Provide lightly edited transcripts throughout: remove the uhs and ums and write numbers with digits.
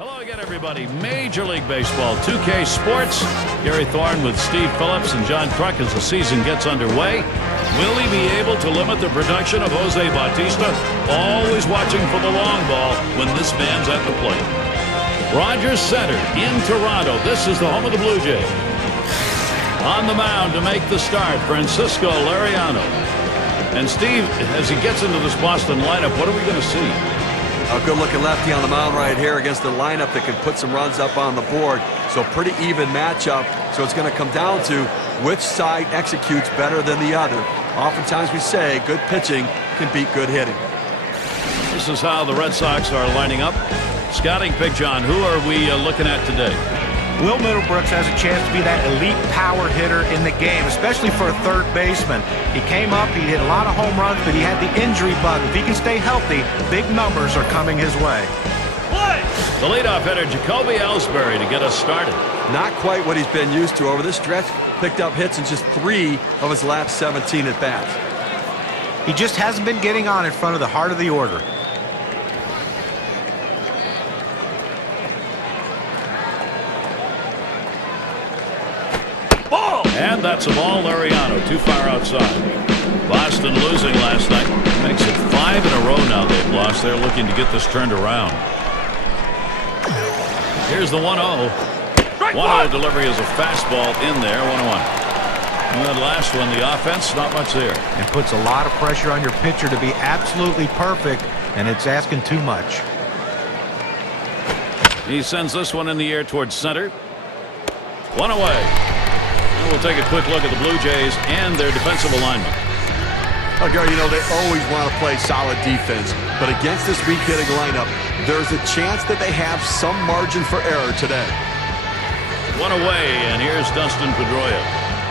Hello again, everybody. Major League Baseball 2K Sports. Gary Thorne with Steve Phillips and John Kruk as the season gets underway. Will he be able to limit the production of Jose Bautista? Always watching for the long ball when this man's at the plate. Rogers Center in Toronto. This is the home of the Blue Jays. On the mound to make the start, Francisco Lirianos. And Steve, as he gets into this Boston lineup, what are we going to see? A good-looking lefty on the mound right here against a lineup that can put some runs up on the board. So pretty even matchup. So it's going to come down to which side executes better than the other. Oftentimes we say good pitching can beat good hitting. This is how the Red Sox are lining up. Scouting pick, John. Who are we looking at today? Will Middlebrooks has a chance to be that elite power hitter in the game, especially for a third baseman. He came up, he hit a lot of home runs, but he had the injury bug. If he can stay healthy, big numbers are coming his way. The leadoff hitter, Jacoby Ellsbury, to get us started. Not quite what he's been used to over this stretch. Picked up hits in just 3 of his last 17 at-bats. He just hasn't been getting on in front of the heart of the order. And that's a ball. Liriano too far outside. Boston losing last night. Makes it 5 in a row now they've lost. They're looking to get this turned around. Here's the 1-0. 1-0 delivery is a fastball in there. 1-1. And that last one, the offense, not much there. It puts a lot of pressure on your pitcher to be absolutely perfect, and it's asking too much. He sends this one in the air towards center. 1 away. And we'll take a quick look at the Blue Jays and their defensive alignment. Oh, Gary, you know, they always want to play solid defense, but against this weak hitting lineup, there's a chance that they have some margin for error today. 1 away, and here's Dustin Pedroia.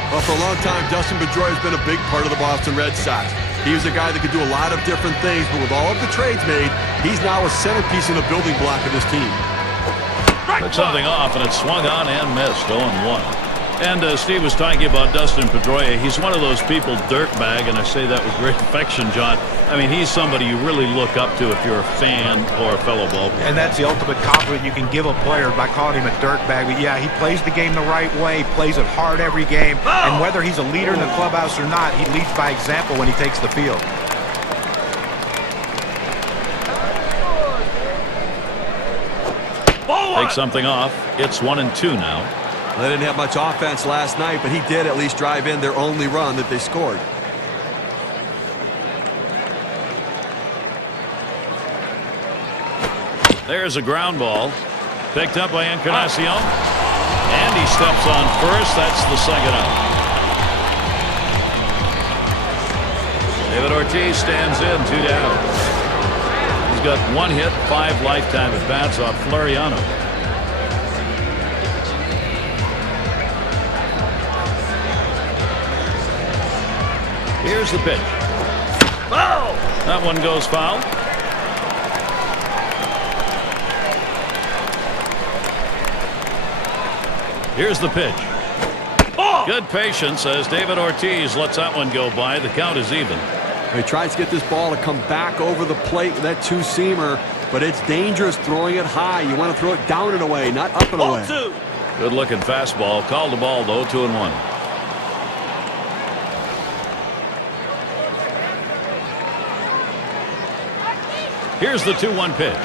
Well, for a long time, Dustin Pedroia has been a big part of the Boston Red Sox. He was a guy that could do a lot of different things, but with all of the trades made, he's now a centerpiece in the building block of this team. Took something off, and it swung on and missed. 0-1. And Steve was talking about Dustin Pedroia. He's one of those people, dirtbag, and I say that with great affection, John. I mean, he's somebody you really look up to if you're a fan or a fellow ball player. And that's the ultimate compliment you can give a player by calling him a dirtbag. But yeah, he plays the game the right way, plays it hard every game, and whether he's a leader in the clubhouse or not, he leads by example when he takes the field. Take something off. It's 1-2 now. They didn't have much offense last night, but he did at least drive in their only run that they scored. There's a ground ball. Picked up by Encarnacion. And he steps on first. That's the second out. David Ortiz stands in, 2 down. He's got 1 hit, 5 lifetime at-bats off Liriano. Here's the pitch. Foul! That one goes foul. Here's the pitch. Good patience as David Ortiz lets that one go by. The count is even. He tries to get this ball to come back over the plate with that two-seamer, but it's dangerous throwing it high. You want to throw it down and away, not up and away. Good-looking fastball. Called the ball, though, 2-1. Here's the 2-1 pitch.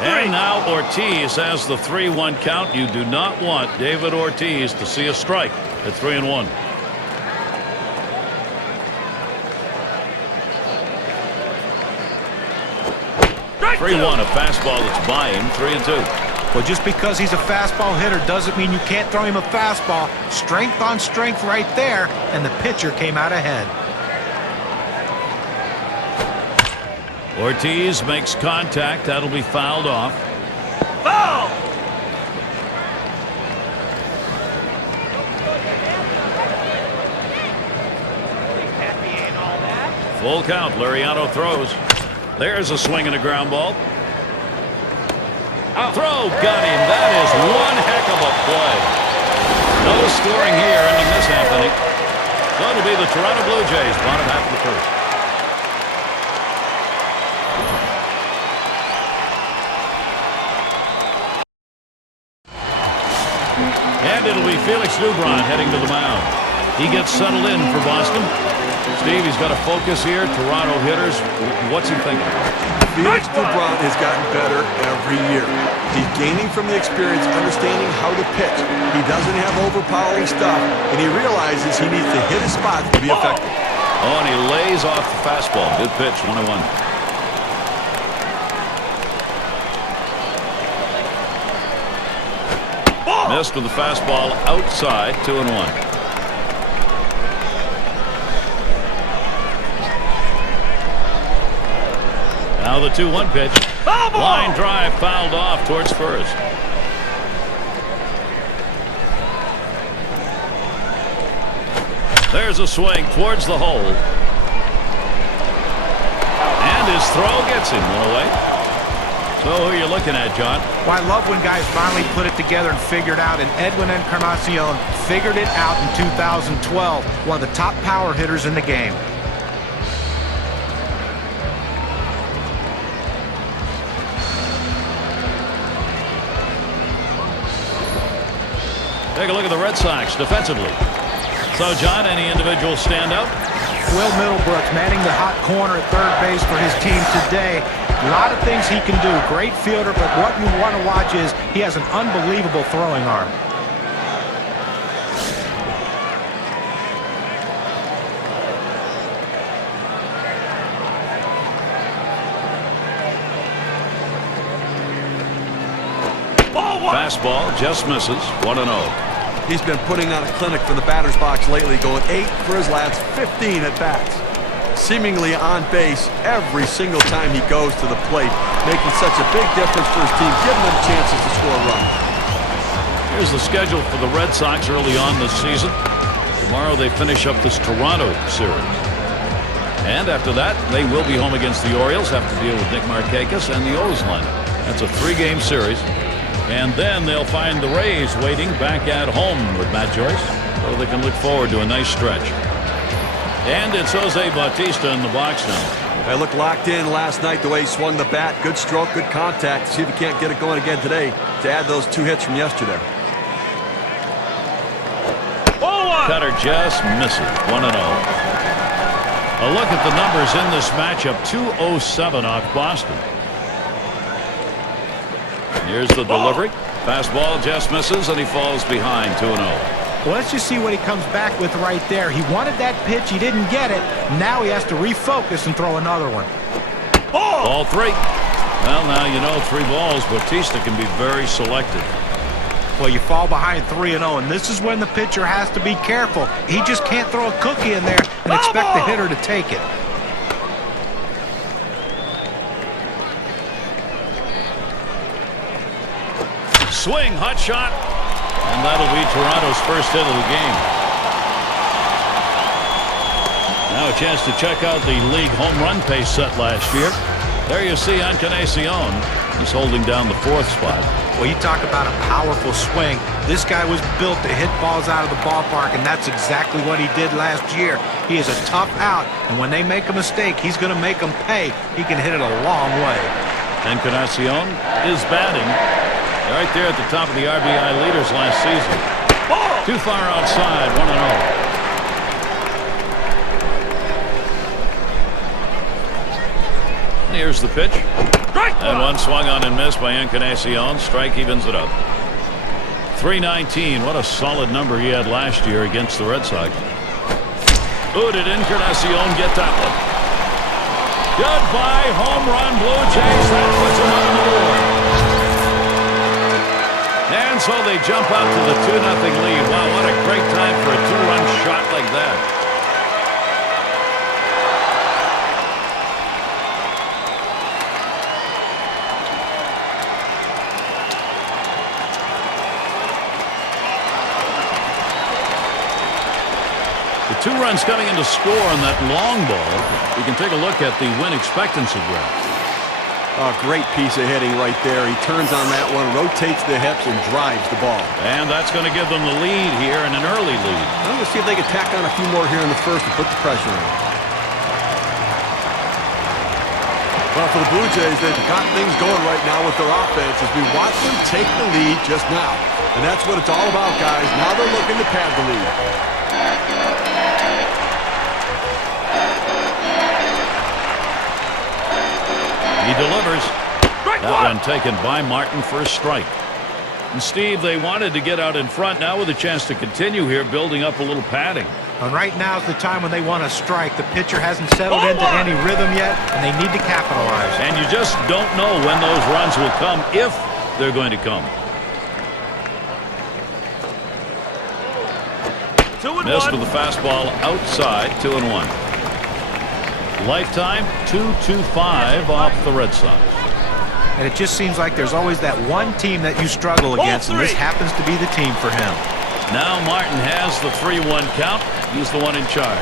And now Ortiz has the 3-1 count. You do not want David Ortiz to see a strike at 3-1. Strike 3-1, a fastball that's by him. 3-2. Well, just because he's a fastball hitter doesn't mean you can't throw him a fastball. Strength on strength right there, and the pitcher came out ahead. Ortiz makes contact. That'll be fouled off. Foul! Full count. Liriano throws. There's a swing and a ground ball. Throw, got him. That is one heck of a play. No scoring here, ending this half inning. So it'll be the Toronto Blue Jays, bottom half of the first. Felix Dubron heading to the mound. He gets settled in for Boston. Steve, he's got to focus here. Toronto hitters, what's he thinking? Felix Dubron has gotten better every year. He's gaining from the experience, understanding how to pitch. He doesn't have overpowering stuff, and he realizes he needs to hit his spots to be effective. Oh, and he lays off the fastball. Good pitch, 1-1. Missed with the fastball outside, 2-1. Now the 2-1 pitch. Line drive fouled off towards first. There's a swing towards the hole. And his throw gets him one away. So who are you looking at, John? Well, I love when guys finally put it together and figured out, and Edwin Encarnacion figured it out in 2012. One of the top power hitters in the game. Take a look at the Red Sox defensively. So, John, any individual standout? Will Middlebrooks manning the hot corner at third base for his team today. A lot of things he can do. Great fielder, but what you want to watch is he has an unbelievable throwing arm. Fastball just misses, 1-0. He's been putting on a clinic from the batter's box lately, going 8 for his last 15 at-bats. Seemingly on base every single time he goes to the plate, making such a big difference for his team, giving them chances to score runs. Here's the schedule for the Red Sox early on this season. Tomorrow they finish up this Toronto series. And after that, they will be home against the Orioles, have to deal with Nick Markakis and the O's lineup. That's a 3-game series. And then they'll find the Rays waiting back at home with Matt Joyce, so they can look forward to a nice stretch. And it's Jose Bautista in the box now. I looked locked in last night the way he swung the bat. Good stroke, good contact. See if he can't get it going again today to add those 2 hits from yesterday. Cutter just misses, 1-0. A look at the numbers in this matchup, 207 off Boston. Here's the delivery. Fastball just misses, and he falls behind, 2-0. Well, let's just see what he comes back with right there. He wanted that pitch. He didn't get it. Now he has to refocus and throw another one. Ball 3. Well, now you know 3 balls. Bautista can be very selective. Well, you fall behind 3-0, and this is when the pitcher has to be careful. He just can't throw a cookie in there and expect the hitter to take it. Swing, hot shot, and that'll be Toronto's first hit of the game. Now a chance to check out the league home run pace set last year. There you see Encarnacion. He's holding down the 4th spot. Well, you talk about a powerful swing. This guy was built to hit balls out of the ballpark, and that's exactly what he did last year. He is a tough out, and when they make a mistake, he's going to make them pay. He can hit it a long way. Encarnacion is batting. Right there at the top of the RBI leaders last season. Too far outside, 1-0. Here's the pitch. And one swung on and missed by Encarnacion. Strike evens it up. 319. What a solid number he had last year against the Red Sox. Ooh, did Encarnacion get that one? Goodbye, home run, Blue Jays. That puts him on the board. And so they jump out to the 2-0 lead. Wow, what a great time for a 2-run shot like that. The 2 runs coming in to score on that long ball. You can take a look at the win expectancy graph. A great piece of hitting right there. He turns on that one, rotates the hips, and drives the ball. And that's going to give them the lead here, and an early lead. I'm going to see if they can tack on a few more here in the first to put the pressure on. Well, for the Blue Jays, they've got things going right now with their offense as we watch them take the lead just now. And that's what it's all about, guys. Now they're looking to pad the lead. He delivers. That one taken by Martin for a strike. And Steve, they wanted to get out in front now with a chance to continue here, building up a little padding. And right now is the time when they want to strike. The pitcher hasn't settled into any rhythm yet, and they need to capitalize. And you just don't know when those runs will come, if they're going to come. Missed with the fastball outside, 2-1. Lifetime 2-5 off the Red Sox. And it just seems like there's always that one team that you struggle against, and this happens to be the team for him. Now Martin has the 3-1 count. He's the one in charge.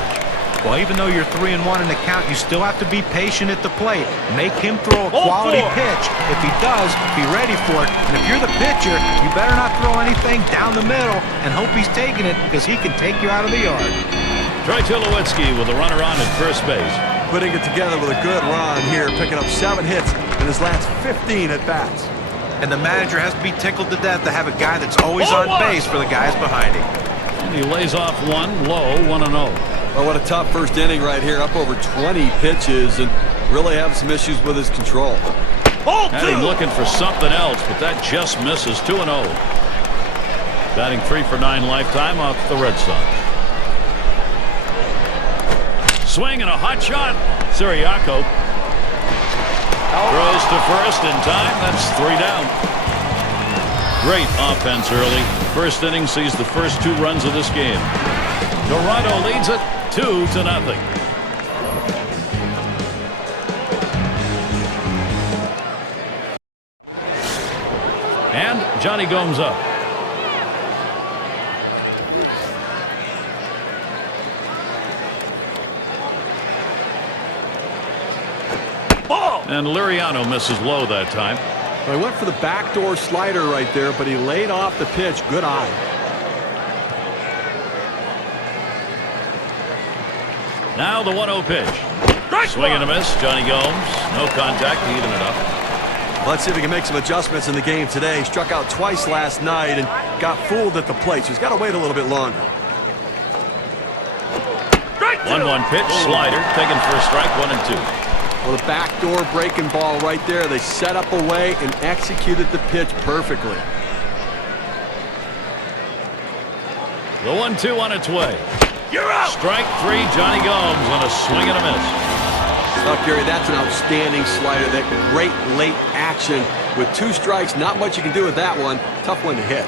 Well, even though you're 3-1 in the count, you still have to be patient at the plate. Make him throw a quality pitch. If he does, be ready for it. And if you're the pitcher, you better not throw anything down the middle and hope he's taking it, because he can take you out of the yard. Troy Tulowitzki with a runner on at first base. Putting it together with a good run here, picking up 7 hits in his last 15 at-bats. And the manager has to be tickled to death to have a guy that's always on base for the guys behind him. And he lays off one low, 1-0. Well, what a tough first inning right here, up over 20 pitches, and really having some issues with his control. Had him looking for something else, but that just misses. 2-0. Batting 3 for 9 lifetime off the Red Sox. Swing and a hot shot. Siriaco throws to first in time. That's 3 down. Great offense early. First inning sees the first 2 runs of this game. Toronto leads it 2-0. And Johnny Gomes up. And Liriano misses low that time. Well, he went for the backdoor slider right there, but he laid off the pitch. Good eye. Now the 1-0 pitch. Swing and a miss. Johnny Gomes. No contact to even it up. Let's see if he can make some adjustments in the game today. Struck out twice last night and got fooled at the plate, so he's got to wait a little bit longer. 1-1 pitch. Slider taken for a strike. 1-2. Well, the backdoor breaking ball right there. They set up a way and executed the pitch perfectly. The 1-2 on its way. You're out. Strike 3, Johnny Gomes on a swing and a miss. Oh, Gary, that's an outstanding slider. That great late action with 2 strikes. Not much you can do with that one. Tough one to hit.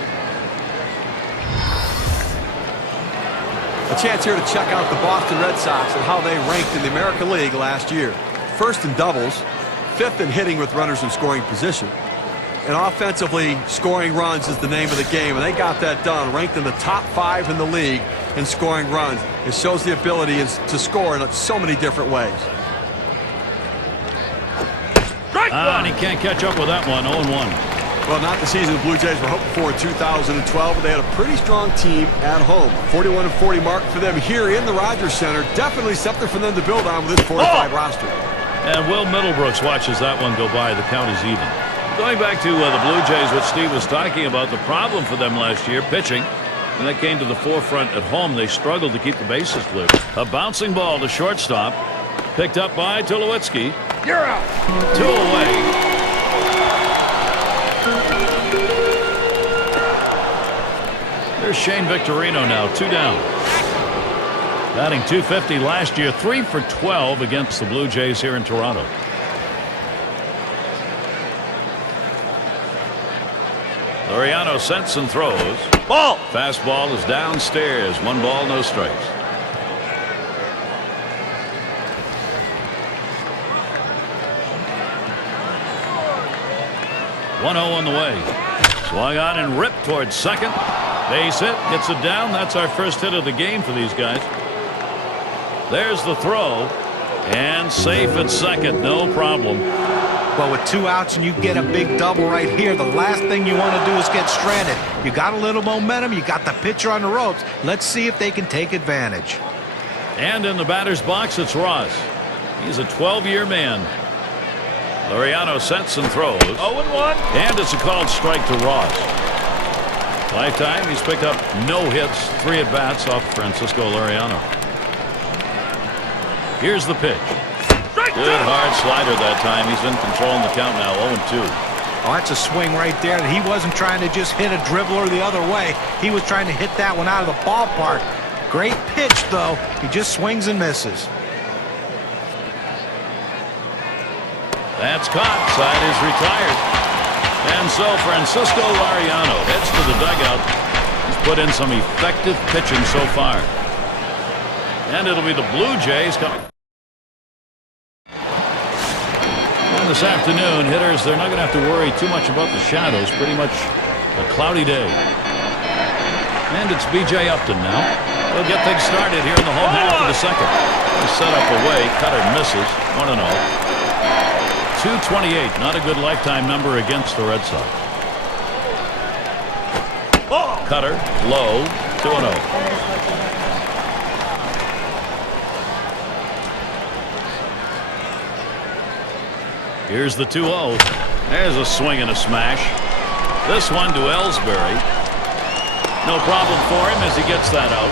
A chance here to check out the Boston Red Sox and how they ranked in the American League last year. First in doubles, 5th in hitting with runners in scoring position. And offensively, scoring runs is the name of the game, and they got that done. Ranked in the top 5 in the league in scoring runs. It shows the ability to score in so many different ways. And he can't catch up with that one. 0-1. Well, not the season the Blue Jays were hoping for in 2012, but they had a pretty strong team at home. 41-40 mark for them here in the Rogers Center. Definitely something for them to build on with this 4-5 roster. And Will Middlebrooks watches that one go by. The count is even. Going back to the Blue Jays, what Steve was talking about, the problem for them last year, pitching. When that came to the forefront at home, they struggled to keep the bases clear. A bouncing ball to shortstop. Picked up by Tulowitzki. You're out. 2 away. There's Shane Victorino now, 2 down. Batting .250 last year, 3 for 12 against the Blue Jays here in Toronto. Lirianos sets and throws. Ball. Fastball is downstairs. 1 ball, no strikes. One 0 on the way. Swung on and ripped towards second. Base hit. Gets it down. That's our first hit of the game for these guys. There's the throw. And safe at second. No problem. Well, with 2 outs and you get a big double right here, the last thing you want to do is get stranded. You got a little momentum. You got the pitcher on the ropes. Let's see if they can take advantage. And in the batter's box, it's Ross. He's a 12-year man. Lirianos sets and throws. 0-1. And it's a called strike to Ross. Lifetime, he's picked up no hits, 3 at-bats off Francisco Liriano. Here's the pitch. Good hard slider that time. He's in control in the count now, 0-2. Oh, that's a swing right there. He wasn't trying to just hit a dribbler the other way. He was trying to hit that one out of the ballpark. Great pitch, though. He just swings and misses. That's caught. Side is retired. And so Francisco Liriano heads to the dugout. He's put in some effective pitching so far. And it'll be the Blue Jays coming. And this afternoon, hitters, they're not going to have to worry too much about the shadows. Pretty much a cloudy day. And it's B.J. Upton now. He'll get things started here in the home half of the second. He set up away. Cutter misses. 1-0. 228. Not a good lifetime number against the Red Sox. Cutter low. 2-0. Here's the 2-0. There's a swing and a smash. This one to Ellsbury. No problem for him as he gets that out.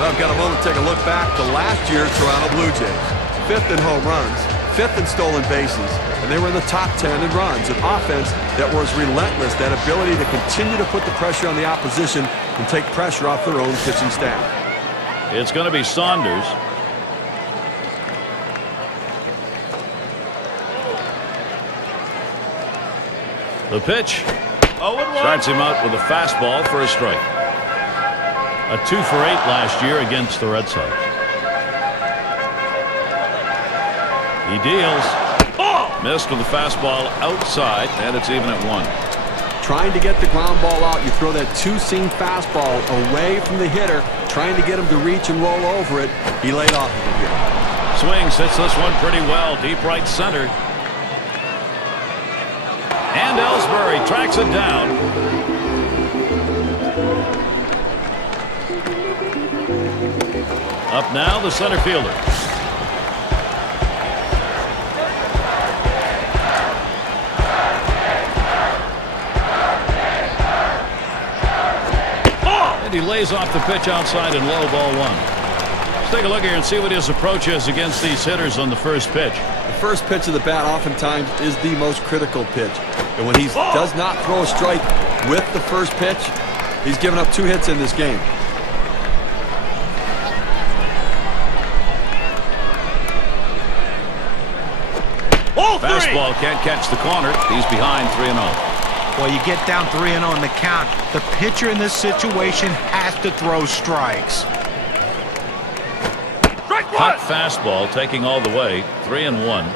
I've got a moment to take a look back to last year's Toronto Blue Jays. 5th in home runs, 5th in stolen bases, and they were in the top 10 in runs. An offense that was relentless, that ability to continue to put the pressure on the opposition and take pressure off their own pitching staff. It's going to be Saunders. The pitch. Starts him out with a fastball for a strike. A 2 for 8 last year against the Red Sox. He deals. Missed with the fastball outside, and it's even at 1. Trying to get the ground ball out, you throw that 2-seam fastball away from the hitter, trying to get him to reach and roll over it. He laid off of it here. Swings, hits this one pretty well, deep right center. And Ellsbury tracks it down. Up now, the center fielder. And he lays off the pitch outside and low, ball 1. Let's take a look here and see what his approach is against these hitters on the first pitch. The first pitch of the bat oftentimes is the most critical pitch. And when he does not throw a strike with the first pitch, he's given up 2 hits in this game. Fastball can't catch the corner. He's behind 3-0. Well, you get down 3-0 in the count. The pitcher in this situation has to throw strikes. Hot fastball taking all the way. 3-1.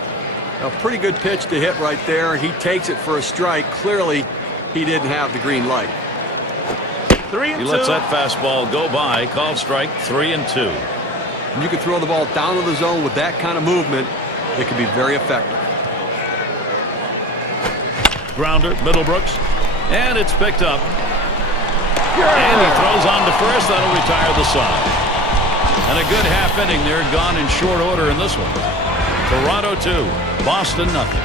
A pretty good pitch to hit right there. He takes it for a strike. Clearly, he didn't have the green light. 3-2. He lets that fastball go by. Called strike. 3-2. And you can throw the ball down to the zone with that kind of movement. It can be very effective. Grounder, Middlebrooks, and it's picked up. And he throws on to first. That'll retire the side. And a good half inning there, gone in short order in this one. Toronto 2, Boston nothing.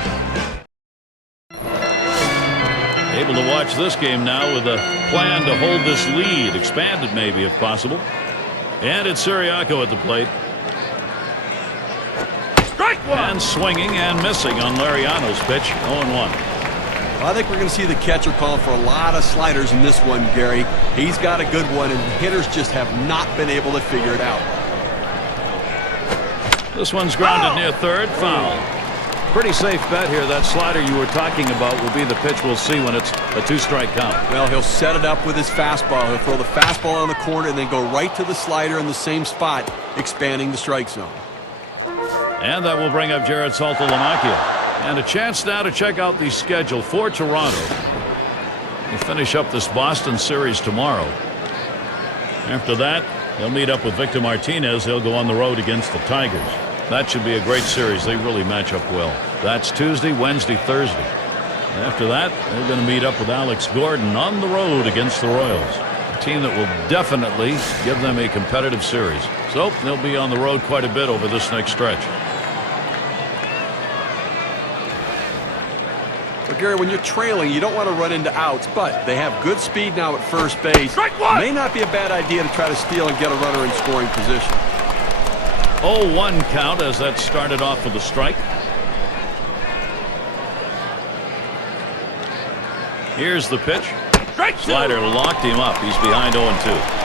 Able to watch this game now with a plan to hold this lead, expanded maybe if possible. And it's Siriaco at the plate. Strike 1. And swinging and missing on Liriano's pitch. 0-1. I think we're going to see the catcher calling for a lot of sliders in this one, Gary. He's got a good one, and the hitters just have not been able to figure it out. This one's grounded near third, foul. Pretty safe bet here. That slider you were talking about will be the pitch we'll see when it's a 2-strike count. Well, he'll set it up with his fastball. He'll throw the fastball on the corner and then go right to the slider in the same spot, expanding the strike zone. And that will bring up Jared Saltalamacchia. And a chance now to check out the schedule for Toronto. They finish up this Boston series tomorrow. After that, they'll meet up with Victor Martinez. They'll go on the road against the Tigers. That should be a great series. They really match up well. That's Tuesday, Wednesday, Thursday. After that, they're going to meet up with Alex Gordon on the road against the Royals. A team that will definitely give them a competitive series. So they'll be on the road quite a bit over this next stretch. But Gary, when you're trailing, you don't want to run into outs, but they have good speed now at first base. Strike one! May not be a bad idea to try to steal and get a runner in scoring position. 0-1 count as that started off with a strike. Here's the pitch. Slider locked him up. He's behind 0-2.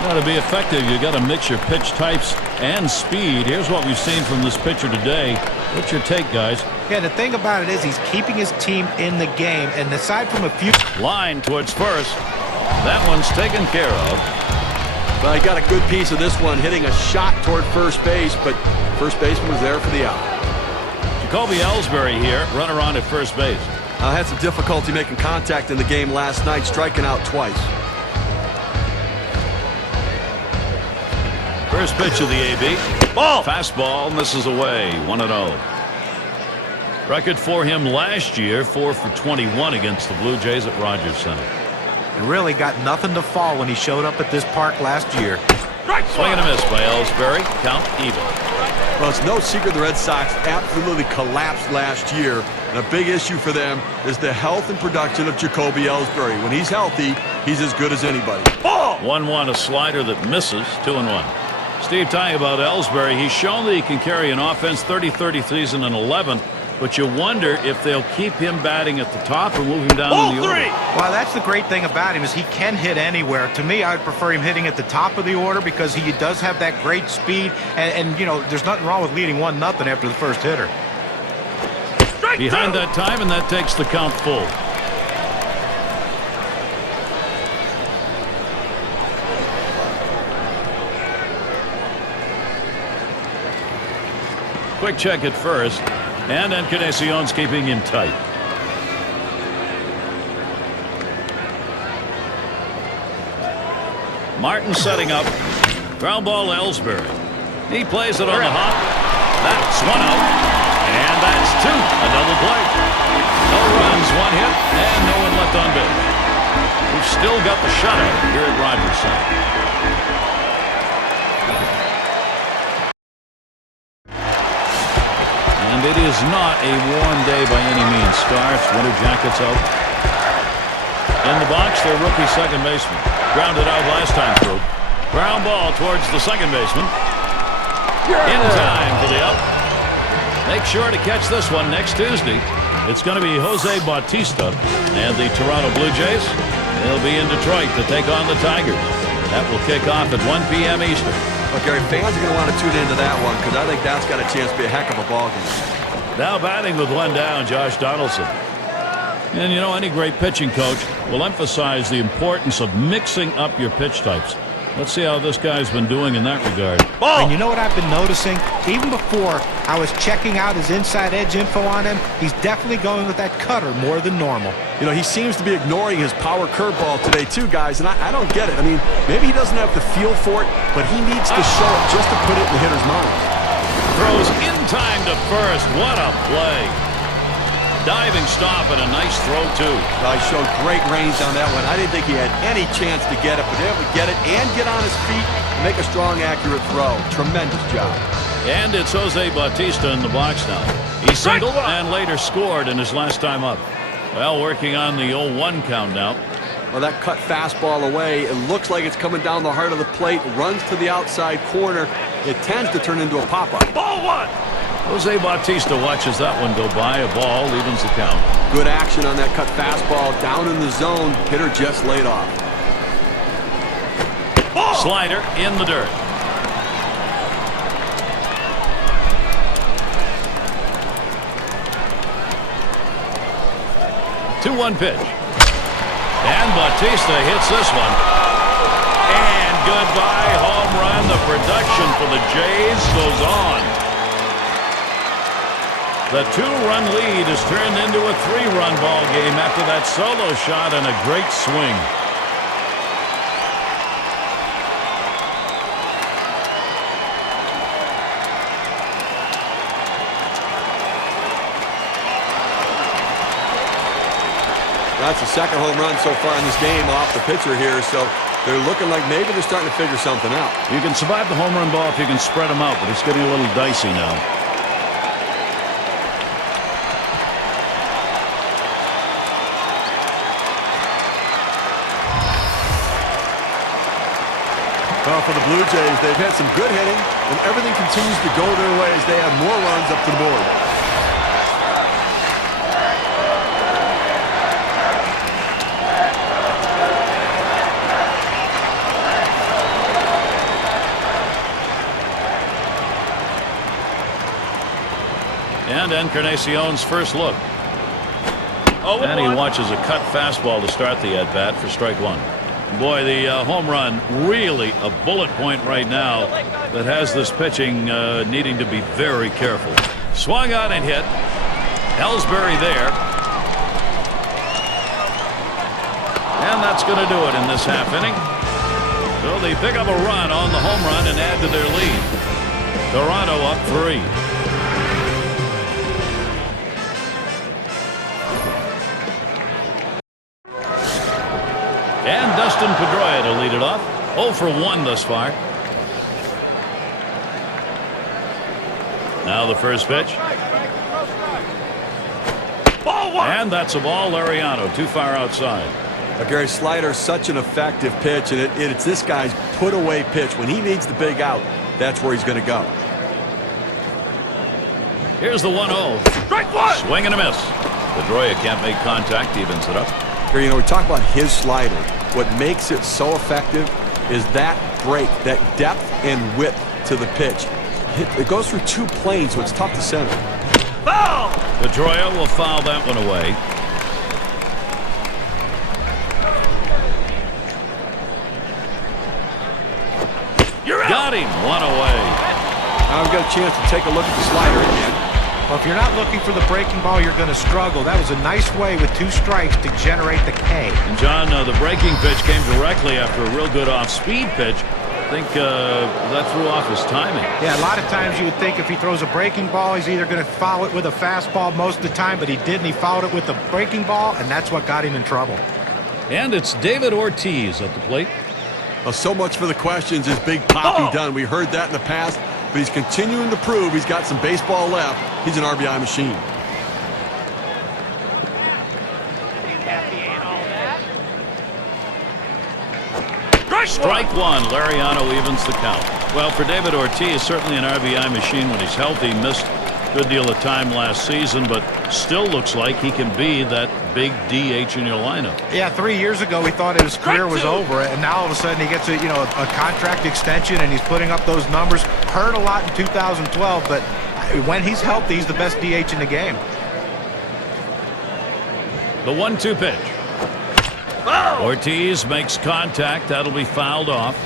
Now, to be effective, you got to mix your pitch types and speed. Here's what we've seen from this pitcher today. What's your take, guys? Yeah, the thing about it is he's keeping his team in the game, and aside from a few... Line towards first. That one's taken care of. Well, he got a good piece of this one, hitting a shot toward first base, but first baseman was there for the out. Jacoby Ellsbury here, runner on at first base. Had some difficulty making contact in the game last night, striking out twice. First pitch of the AB. Ball. Fastball misses away. 1-0. Record for him last year, 4 for 21 against the Blue Jays at Rogers Center. He really got nothing to fall when he showed up at this park last year. Swing and a miss by Ellsbury. Count even. Well, it's no secret the Red Sox absolutely collapsed last year. And a big issue for them is the health and production of Jacoby Ellsbury. When he's healthy, he's as good as anybody. Ball. 1-1, a slider that misses. 2-1. Steve, telling about Ellsbury, he's shown that he can carry an offense 30-30 season and 11. But you wonder if they'll keep him batting at the top or move him down in the order. Well, that's the great thing about him is he can hit anywhere. To me, I would prefer him hitting at the top of the order because he does have that great speed. And you know, there's nothing wrong with leading 1-0 after the first hitter. Behind that time, and that takes the count full. Quick check at first. And Encarnacion's keeping him tight. Martin setting up. Ground ball Ellsbury. He plays it on the hop. That's 1 out. And that's 2. A double play. No runs, 1 hit, and no one left on base. We've still got the shutout here at Rogers Center. And it is not a warm day by any means. Scarves, winter jackets out. In the box, their rookie second baseman. Grounded out last time through. Ground ball towards the second baseman. In time for the out. Make sure to catch this one next Tuesday. It's going to be Jose Bautista and the Toronto Blue Jays. They'll be in Detroit to take on the Tigers. That will kick off at 1 p.m. Eastern. Well, Gary, fans are going to want to tune into that one because I think that's got a chance to be a heck of a ball game. Now batting with 1 down, Josh Donaldson. And, you know, any great pitching coach will emphasize the importance of mixing up your pitch types. Let's see how this guy's been doing in that regard. And you know what I've been noticing? Even before I was checking out his inside edge info on him, he's definitely going with that cutter more than normal. You know, he seems to be ignoring his power curveball today, too, guys, and I don't get it. I mean, maybe he doesn't have the feel for it, but he needs to show it just to put it in the hitter's mind. Throws in time to first. What a play. Diving stop and a nice throw, too. He showed great range on that one. I didn't think he had any chance to get it, but able to get it and get on his feet and make a strong, accurate throw. Tremendous job. And it's Jose Bautista in the box now. He singled and later scored in his last time up. Well, working on the 0-1 count now. Well, that cut fastball away. It looks like it's coming down the heart of the plate. Runs to the outside corner. It tends to turn into a pop-up. Ball 1. Jose Bautista watches that one go by. A ball evens the count. Good action on that cut fastball down in the zone. Hitter just laid off. Slider in the dirt. Two-one pitch. And Bautista hits this one. And goodbye, home run. The production for the Jays goes on. The 2-run lead is turned into a 3-run ball game after that solo shot and a great swing. That's the second home run so far in this game off the pitcher here, so they're looking like maybe they're starting to figure something out. You can survive the home run ball if you can spread them out, but it's getting a little dicey now. Well, for the Blue Jays, they've had some good hitting, and everything continues to go their way as they have more runs up to the board. And Encarnacion's first look. And he watches a cut fastball to start the at-bat for strike one. Boy, the home run, really a bullet point right now that has this pitching needing to be very careful. Swung on and hit. Ellsbury there. And that's going to do it in this half inning. So they pick up a run on the home run and add to their lead. Toronto up 3. And Dustin Pedroia to lead it off. 0 for 1 thus far. Now the first pitch. And that's a ball. Liriano too far outside. Gary, slider's such an effective pitch, and it's this guy's put-away pitch. When he needs the big out, that's where he's going to go. Here's the 1-0. Strike one. Swing and a miss. Pedroia can't make contact. Evens it up. You know, we talk about his slider. What makes it so effective is that break, that depth and width to the pitch. It goes through 2 planes, so it's tough to center. Foul. Pedroia will foul that one away. You're out. Got him. 1 away. Now we've got a chance to take a look at the slider again. Well, if you're not looking for the breaking ball, you're going to struggle. That was a nice way with 2 strikes to generate the K. And John, the breaking pitch came directly after a real good off-speed pitch. I think that threw off his timing. Yeah, a lot of times you would think if he throws a breaking ball, he's either going to foul it with a fastball most of the time, but he didn't. He fouled it with the breaking ball, and that's what got him in trouble. And it's David Ortiz at the plate. Well, so much for the questions. Is Big Papi done? We heard that in the past, but he's continuing to prove he's got some baseball left. He's an RBI machine. Strike one. Liriano evens the count. Well, for David Ortiz, certainly an RBI machine when he's healthy. Missed a good deal of time last season, but still looks like he can be that big DH in your lineup. Yeah, 3 years ago, we thought his career was over, and now all of a sudden he gets a contract extension, and he's putting up those numbers. Hurt a lot in 2012, but when he's healthy, he's the best DH in the game. The 1-2 pitch. Foul. Ortiz makes contact. That'll be fouled off.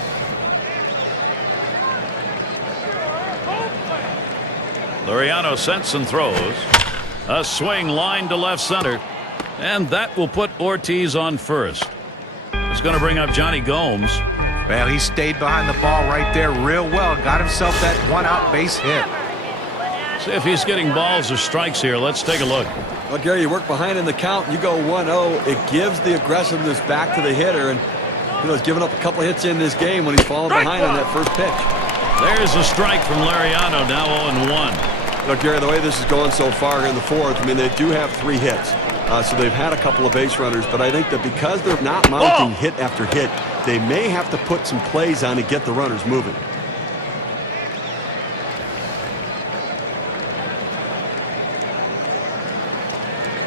Liriano sends and throws. A swing line to left center. And that will put Ortiz on first. It's going to bring up Johnny Gomes. Well, he stayed behind the ball right there real well. Got himself that 1-out base hit. See if he's getting balls or strikes here. Let's take a look. Well, Gary, you work behind in the count, you go 1-0. It gives the aggressiveness back to the hitter, and he's given up a couple hits in this game when he's fallen behind on that first pitch. There's a strike from Liriano, now 0-1. Look, Gary, the way this is going so far in the fourth, I mean, they do have 3 hits. So they've had a couple of base runners, but I think that because they're not mounting hit after hit, they may have to put some plays on to get the runners moving.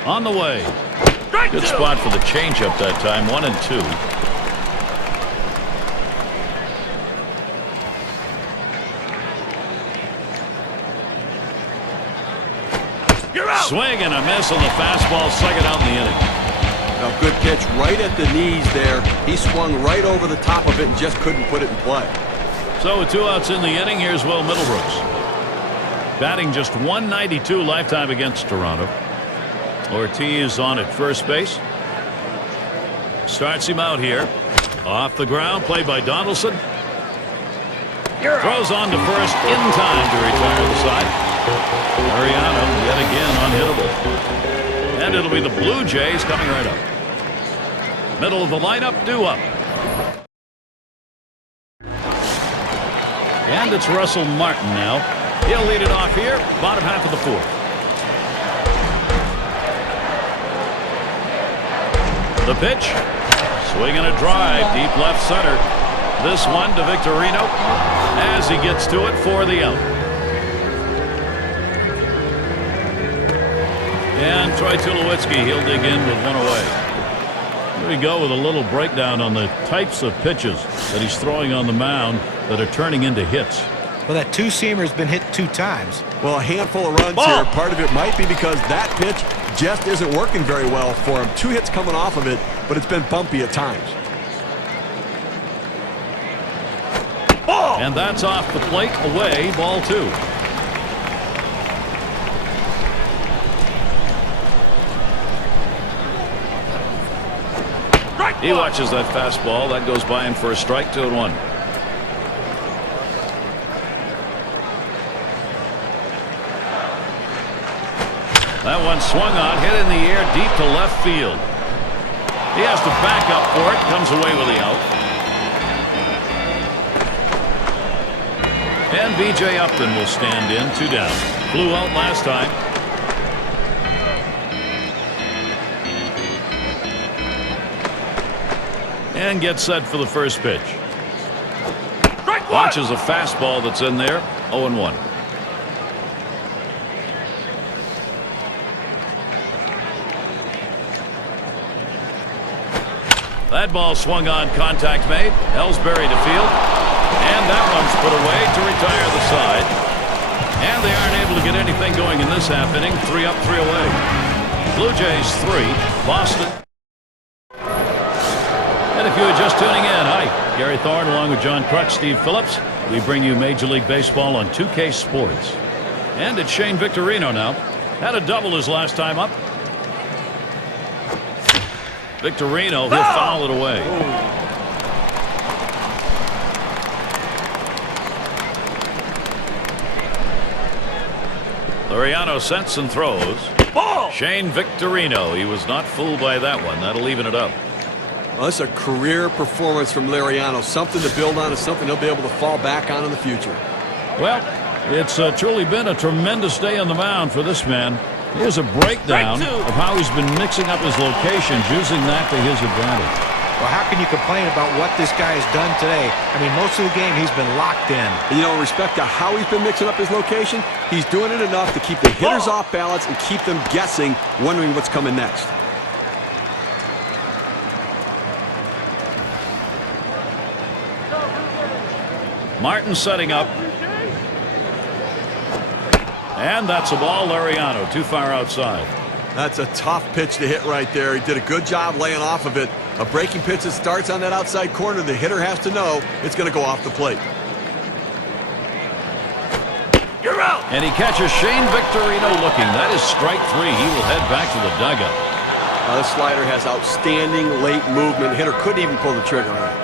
On the way. Good spot for the changeup that time. 1-2. Swing and a miss on the fastball. Second out in the inning. Now, good pitch right at the knees there. He swung right over the top of it and just couldn't put it in play. So with 2 outs in the inning, here's Will Middlebrooks. Batting just .192 lifetime against Toronto. Ortiz on at first base. Starts him out here. Off the ground, played by Donaldson. Throws on to first in time to retire the side. Liriano yet again unhittable. And it'll be the Blue Jays coming right up. Middle of the lineup, due up. And it's Russell Martin now. He'll lead it off here, bottom half of the fourth. The pitch. Swing and a drive, deep left center. This one to Victorino as he gets to it for the out. And Troy Tulowitzki, he'll dig in with one away. Here we go with a little breakdown on the types of pitches that he's throwing on the mound that are turning into hits. Well, that two-seamer's been hit 2 times. Well, a handful of runs here. Part of it might be because that pitch just isn't working very well for him. 2 hits coming off of it, but it's been bumpy at times. And that's off the plate, away, ball 2. He watches that fastball. That goes by him for a strike, 2-1. That one swung on, hit in the air deep to left field. He has to back up for it. Comes away with the out. And B.J. Upton will stand in, 2 down. Blew out last time. And gets set for the first pitch. Watches a fastball that's in there. 0-1. That ball swung on, contact made. Ellsbury to field. And that one's put away to retire the side. And they aren't able to get anything going in this half inning. 3 up, 3 away. Blue Jays 3, Boston. And if you are just tuning in, hi, Gary Thorne along with John Kruk, Steve Phillips. We bring you Major League Baseball on 2K Sports. And it's Shane Victorino now. Had a double his last time up. Victorino, he'll foul it away. Lirianos sets and throws. Shane Victorino, he was not fooled by that one. That'll even it up. Well, that's a career performance from Lirianos. Something to build on and something he'll be able to fall back on in the future. Well, it's truly been a tremendous day on the mound for this man. Here's a breakdown of how he's been mixing up his locations, using that to his advantage. Well, how can you complain about what this guy has done today? I mean, most of the game he's been locked in. You know, in respect to how he's been mixing up his location, he's doing it enough to keep the hitters off balance and keep them guessing, wondering what's coming next. Martin setting up. And that's a ball. Liriano too far outside. That's a tough pitch to hit right there. He did a good job laying off of it. A breaking pitch that starts on that outside corner, the hitter has to know it's going to go off the plate. You're out. And he catches Shane Victorino looking. That is strike 3. He will head back to the dugout. This slider has outstanding late movement. Hitter couldn't even pull the trigger on it.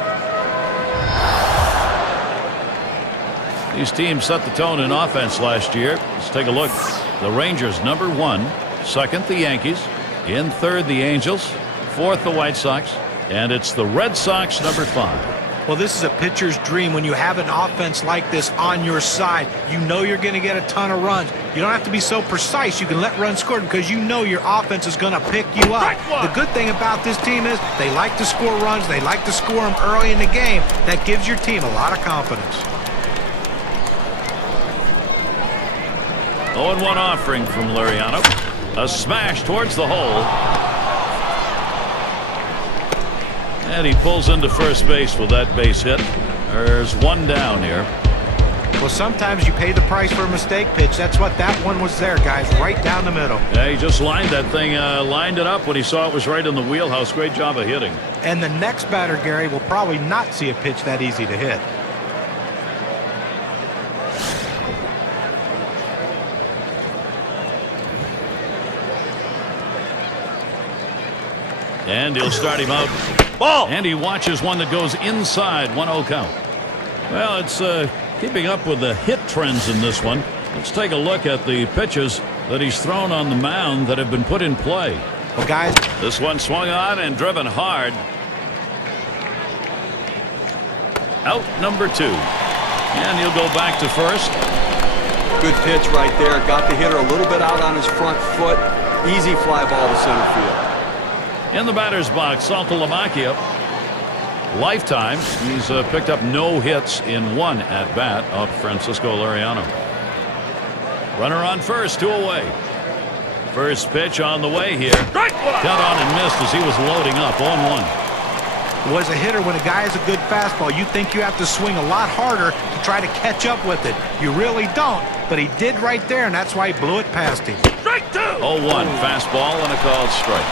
These teams set the tone in offense last year. Let's take a look. The Rangers number 1, 2nd the Yankees, in 3rd the Angels, 4th the White Sox, and it's the Red Sox number 5. Well, this is a pitcher's dream when you have an offense like this on your side. You know you're going to get a ton of runs. You don't have to be so precise. You can let runs score because you know your offense is going to pick you up. The good thing about this team is they like to score runs. They like to score them early in the game. That gives your team a lot of confidence. 0-1 offering from Liriano. A smash towards the hole. And he pulls into first base with that base hit. There's 1 down here. Well, sometimes you pay the price for a mistake pitch. That's what that one was there, guys, right down the middle. Yeah, he just lined that thing, lined it up when he saw it was right in the wheelhouse. Great job of hitting. And the next batter, Gary, will probably not see a pitch that easy to hit. And he'll start him out. Ball. And he watches one that goes inside. 1-0 count. Well, it's keeping up with the hit trends in this one. Let's take a look at the pitches that he's thrown on the mound that have been put in play. Well, guys, this one swung on and driven hard. Out number 2. And he'll go back to first. Good pitch right there. Got the hitter a little bit out on his front foot. Easy fly ball to center field. In the batter's box, Saltalamacchia. lifetime, he's picked up no hits in one at-bat of Francisco Liriano. Runner on first, 2 away. First pitch on the way here. Strike one. Cut on and missed as he was loading up, 0-1. Was a hitter, when a guy has a good fastball, you think you have to swing a lot harder to try to catch up with it. You really don't, but he did right there, and that's why he blew it past him. Strike 2. 0-1, fastball and a called strike.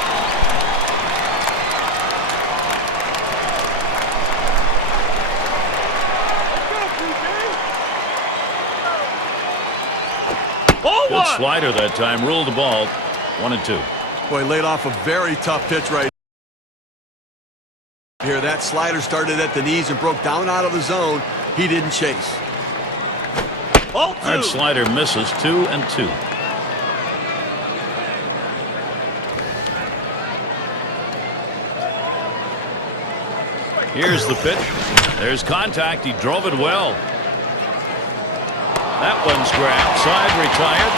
Good slider that time, ruled the ball, 1-2. Boy, laid off a very tough pitch right here. That slider started at the knees and broke down out of the zone. He didn't chase. Hard slider misses, 2-2. Here's the pitch. There's contact. He drove it well. That one's grabbed. Side retired.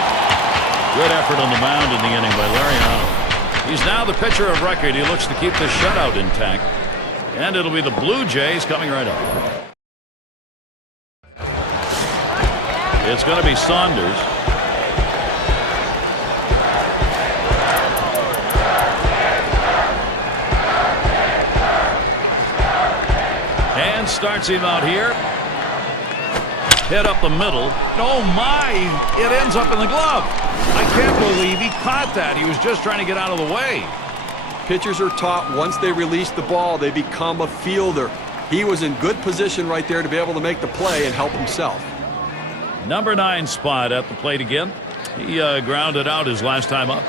Good effort on the mound in the inning by Liriano. He's now the pitcher of record. He looks to keep the shutout intact. And it'll be the Blue Jays coming right up. It's going to be Saunders. And starts him out here. Hit up the middle. Oh my! It ends up in the glove. I can't believe he caught that. He was just trying to get out of the way. Pitchers are taught once they release the ball, they become a fielder. He was in good position right there to be able to make the play and help himself. Number 9 spot at the plate again. He grounded out his last time up.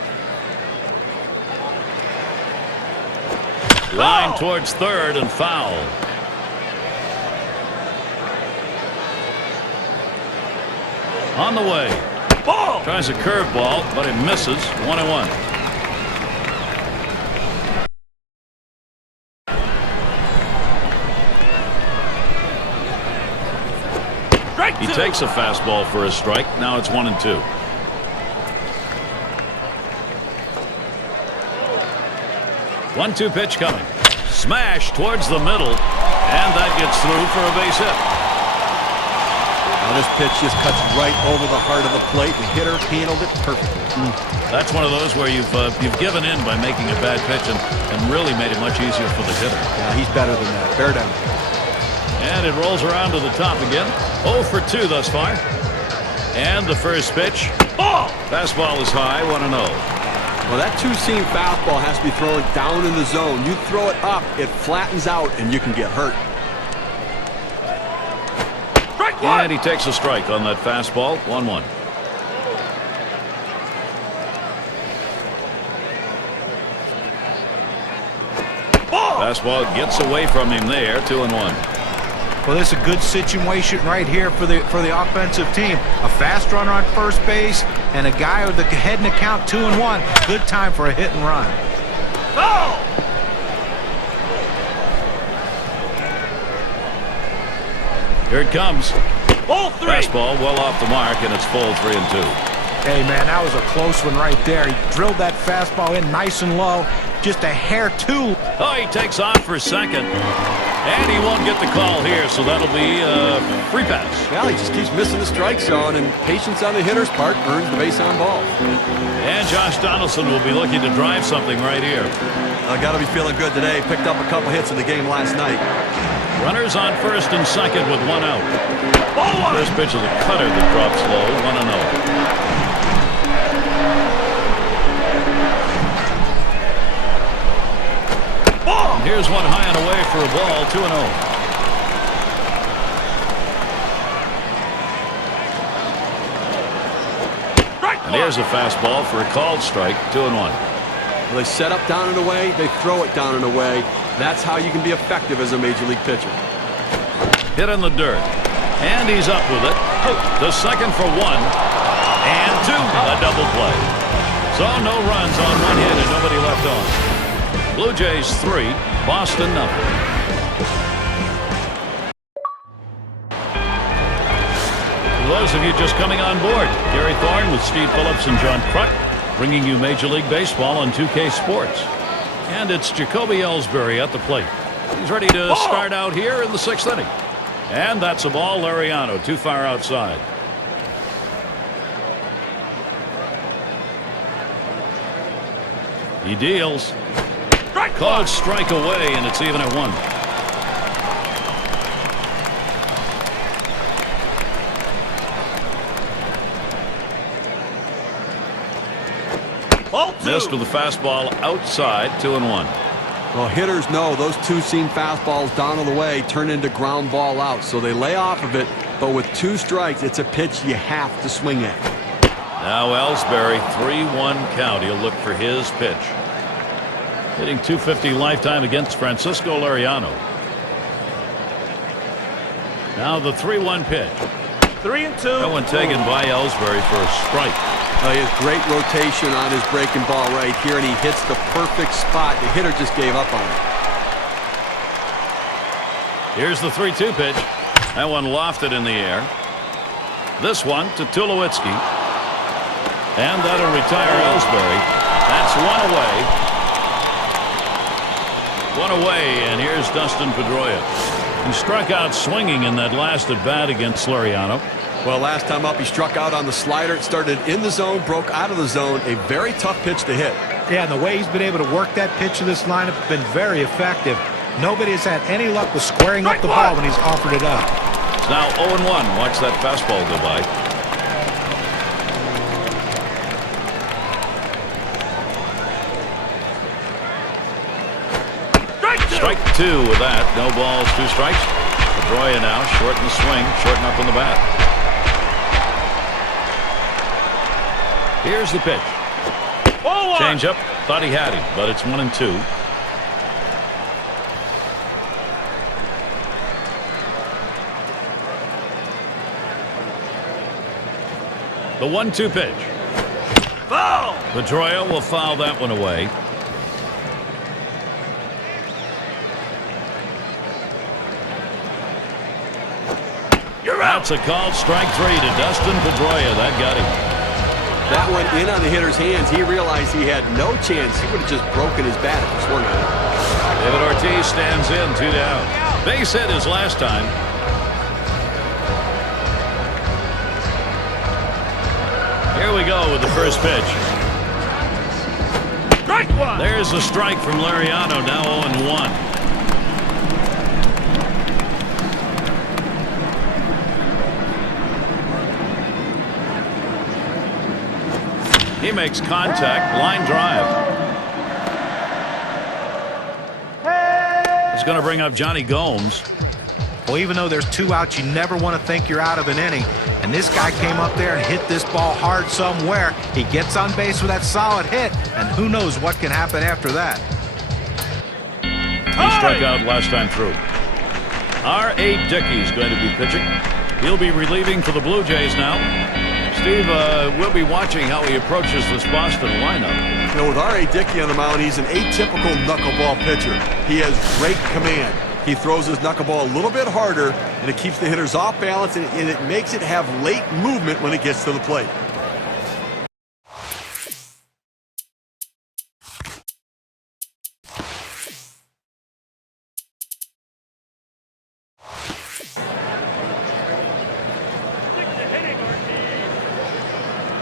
Line towards third and foul. On the way. Ball. Tries a curveball, but it misses. 1-1. Strike 2. He takes a fastball for a strike. Now it's 1-2. One-two pitch coming. Smash towards the middle, and that gets through for a base hit. Now this pitch just cuts right over the heart of the plate. The hitter handled it perfectly. That's one of those where you've given in by making a bad pitch and really made it much easier for the hitter. Yeah, he's better than that. Bear down. And it rolls around to the top again. 0 for 2 thus far. And the first pitch. Ball. Fastball is high, 1-0. Well, that two-seam fastball has to be thrown down in the zone. You throw it up, it flattens out, and you can get hurt. Strike 1. And he takes a strike on that fastball. 1-1. Ball. Fastball gets away from him there. 2-1. Well, this is a good situation right here for the offensive team. A fast runner on first base and a guy with the head in the count, 2-1. Good time for a hit and run. Foul. Here it comes. Ball 3. Fastball well off the mark, and it's full 3-2. Hey, man, that was a close one right there. He drilled that fastball in nice and low, just a hair too. Oh, he takes off for second. And he won't get the call here, so that'll be a free pass. Well, he just keeps missing the strike zone, and patience on the hitter's part earns the base on ball. And Josh Donaldson will be looking to drive something right here. Got to be feeling good today. Picked up a couple hits in the game last night. Runners on first and second with 1 out. Ball 1. First pitch is a cutter that drops low, 1-0. Ball. Here's one high and away for a ball, 2-0. And here's a fastball for a called strike, 2-1. Well, they set up down and away. They throw it down and away. That's how you can be effective as a major league pitcher. Hit in the dirt. And he's up with it. The second for 1. And 2. A double play. So no runs on 1 hit and nobody left on. Blue Jays 3, Boston 0. For those of you just coming on board, Gary Thorne with Steve Phillips and John Kruk bringing you Major League Baseball on 2K Sports. And it's Jacoby Ellsbury at the plate. He's ready to start out here in the 6th inning. And that's a ball. Liriano too far outside. He deals. Called strike away, and it's even at 1. Missed with the fastball outside. 2-1. Well, hitters know those two-seam fastballs down on the way turn into ground ball out, so they lay off of it. But with 2 strikes, it's a pitch you have to swing at. Now Ellsbury, 3-1 count. He'll look for his pitch. Hitting .250 lifetime against Francisco Liriano. Now the 3-1 pitch. 3-2. That one taken by Ellsbury for a strike. He has great rotation on his breaking ball right here, and he hits the perfect spot. The hitter just gave up on it. Here's the 3-2 pitch. That one lofted in the air. This one to Tulowitzki. And that'll retire Ellsbury. That's 1 away. 1 away, and here's Dustin Pedroia. He struck out swinging in that last at bat against Liriano. Well, last time up, he struck out on the slider. It started in the zone, broke out of the zone. A very tough pitch to hit. Yeah, and the way he's been able to work that pitch in this lineup has been very effective. Nobody has had any luck with squaring up the ball when he's offered it up. It's now 0-1. Watch that fastball go by. Strike 2 with that. No balls, 2 strikes. Pedroia now shorten the swing, shorten up on the bat. Here's the pitch. Change up. Thought he had him, but it's 1-2. The 1-2 pitch. Foul. Pedroia will foul that one away. That's a called strike 3 to Dustin Pedroia. That got him. That went in on the hitter's hands. He realized he had no chance. He would have just broken his bat if he swung at it. David Ortiz stands in, 2 down. Base hit his last time. Here we go with the first pitch. Strike 1. There's a strike from Liriano. Now 0-1. He makes contact. Line drive. It's going to bring up Johnny Gomes. Well, even though there's 2 outs, you never want to think you're out of an inning. And this guy came up there and hit this ball hard somewhere. He gets on base with that solid hit, and who knows what can happen after that. He struck out last time through. R.A. Dickey's going to be pitching. He'll be relieving for the Blue Jays now. Steve, we'll be watching how he approaches this Boston lineup. You know, with R.A. Dickey on the mound, he's an atypical knuckleball pitcher. He has great command. He throws his knuckleball a little bit harder, and it keeps the hitters off balance, and it makes it have late movement when it gets to the plate.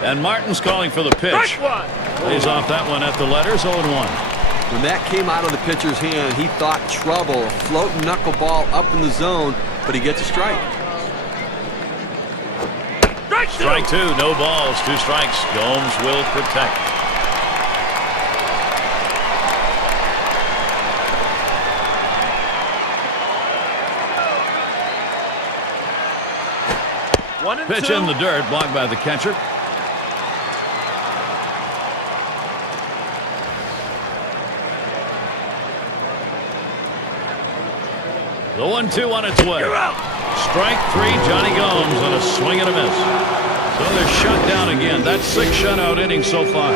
And Martin's calling for the pitch. Lays off that one at the letters. 0-1. When that came out of the pitcher's hand, he thought trouble. A floating knuckleball up in the zone, but he gets a strike. Strike 2. No balls. 2 strikes. Gomes will protect. Pitch in the dirt, blocked by the catcher. The 1-2 on its way. Strike 3, Johnny Gomes on a swing and a miss. So they're shut down again. That's 6 shutout innings so far.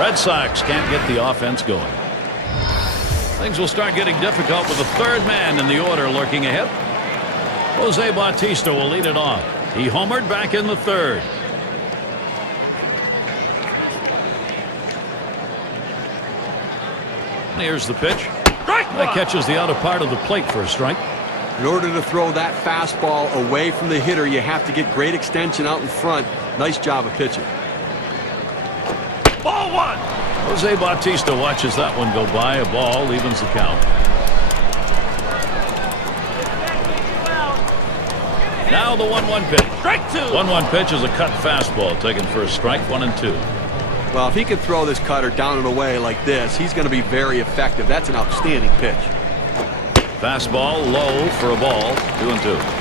Red Sox can't get the offense going. Things will start getting difficult with the 3rd man in the order lurking ahead. Jose Bautista will lead it off. He homered back in the 3rd. Here's the pitch. That catches the outer part of the plate for a strike. In order to throw that fastball away from the hitter, you have to get great extension out in front. Nice job of pitching. Ball one. Jose Bautista watches that one go by. A ball evens the count. Now the 1-1 pitch. Strike two. 1-1 pitch is a cut fastball taken for a strike. 1-2. Well, if he can throw this cutter down and away like this, he's going to be very effective. That's an outstanding pitch. Fastball low for a ball. 2-2.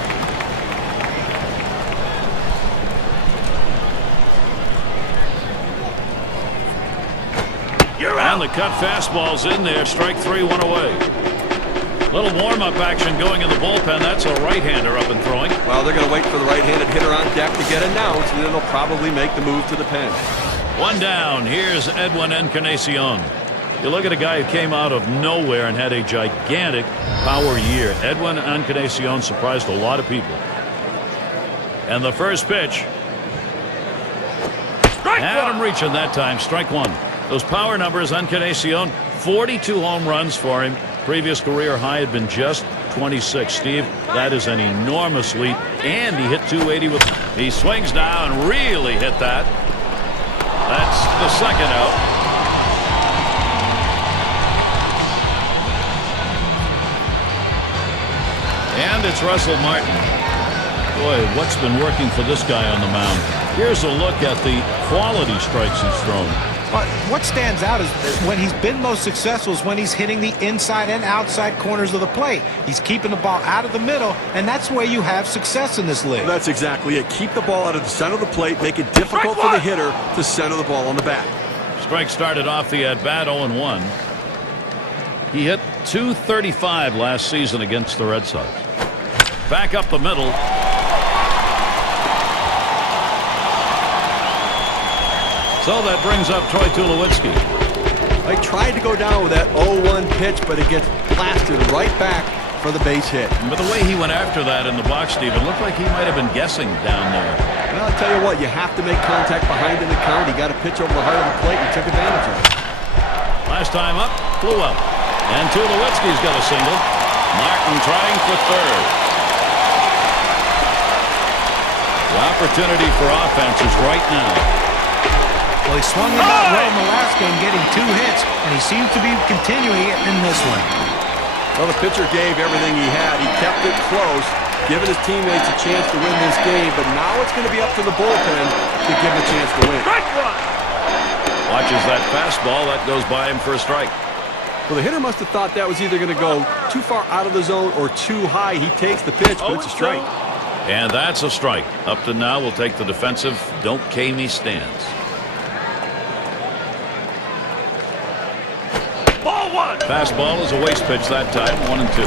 You're out. And the cut fastball's in there. Strike 3, 1 away. Little warm-up action going in the bullpen. That's a right-hander up and throwing. Well, they're going to wait for the right-handed hitter on deck to get announced, and then they'll probably make the move to the pen. One down. Here's Edwin Encarnacion. You look at a guy who came out of nowhere and had a gigantic power year. Edwin Encarnacion surprised a lot of people. And the first pitch. Strike Had one. him reaching that time. Strike one. Those power numbers, Encarnacion, 42 home runs for him. Previous career high had been just 26. Steve, that is an enormous leap. And he hit 280 with. He swings now and really hit that. That's the second out. And it's Russell Martin. Boy, what's been working for this guy on the mound? Here's a look at the quality strikes he's thrown. But what stands out is when he's been most successful is when he's hitting the inside and outside corners of the plate. He's keeping the ball out of the middle, and that's where you have success in this league. That's exactly it. Keep the ball out of the center of the plate, make it difficult for the hitter to center the ball on the bat. Strike started off the at-bat 0-1. He hit .235 last season against the Red Sox. Back up the middle. So that brings up Troy Tulowitzki. I tried to go down with that 0-1 pitch, but it gets blasted right back for the base hit. But the way he went after that in the box, Steve, it looked like he might have been guessing down there. Well, I'll tell you what, you have to make contact behind in the count. He got a pitch over the heart of the plate and took advantage of it. Last time up, flew up. And Tulowitzki's got a single. Martin trying for third. The opportunity for offense is right now. Well, he swung the bat well in the last game, getting 2 hits, and he seems to be continuing it in this one. Well, the pitcher gave everything he had. He kept it close, giving his teammates a chance to win this game, but now it's going to be up to the bullpen to give him a chance to win. Strike one. Watches that fastball. That goes by him for a strike. Well, the hitter must have thought that was either going to go too far out of the zone or too high. He takes the pitch, but it's a strike. And that's a strike. Up to now, we'll take the defensive don't K me stance. Ball one. Fastball is a waste pitch that time. 1-2.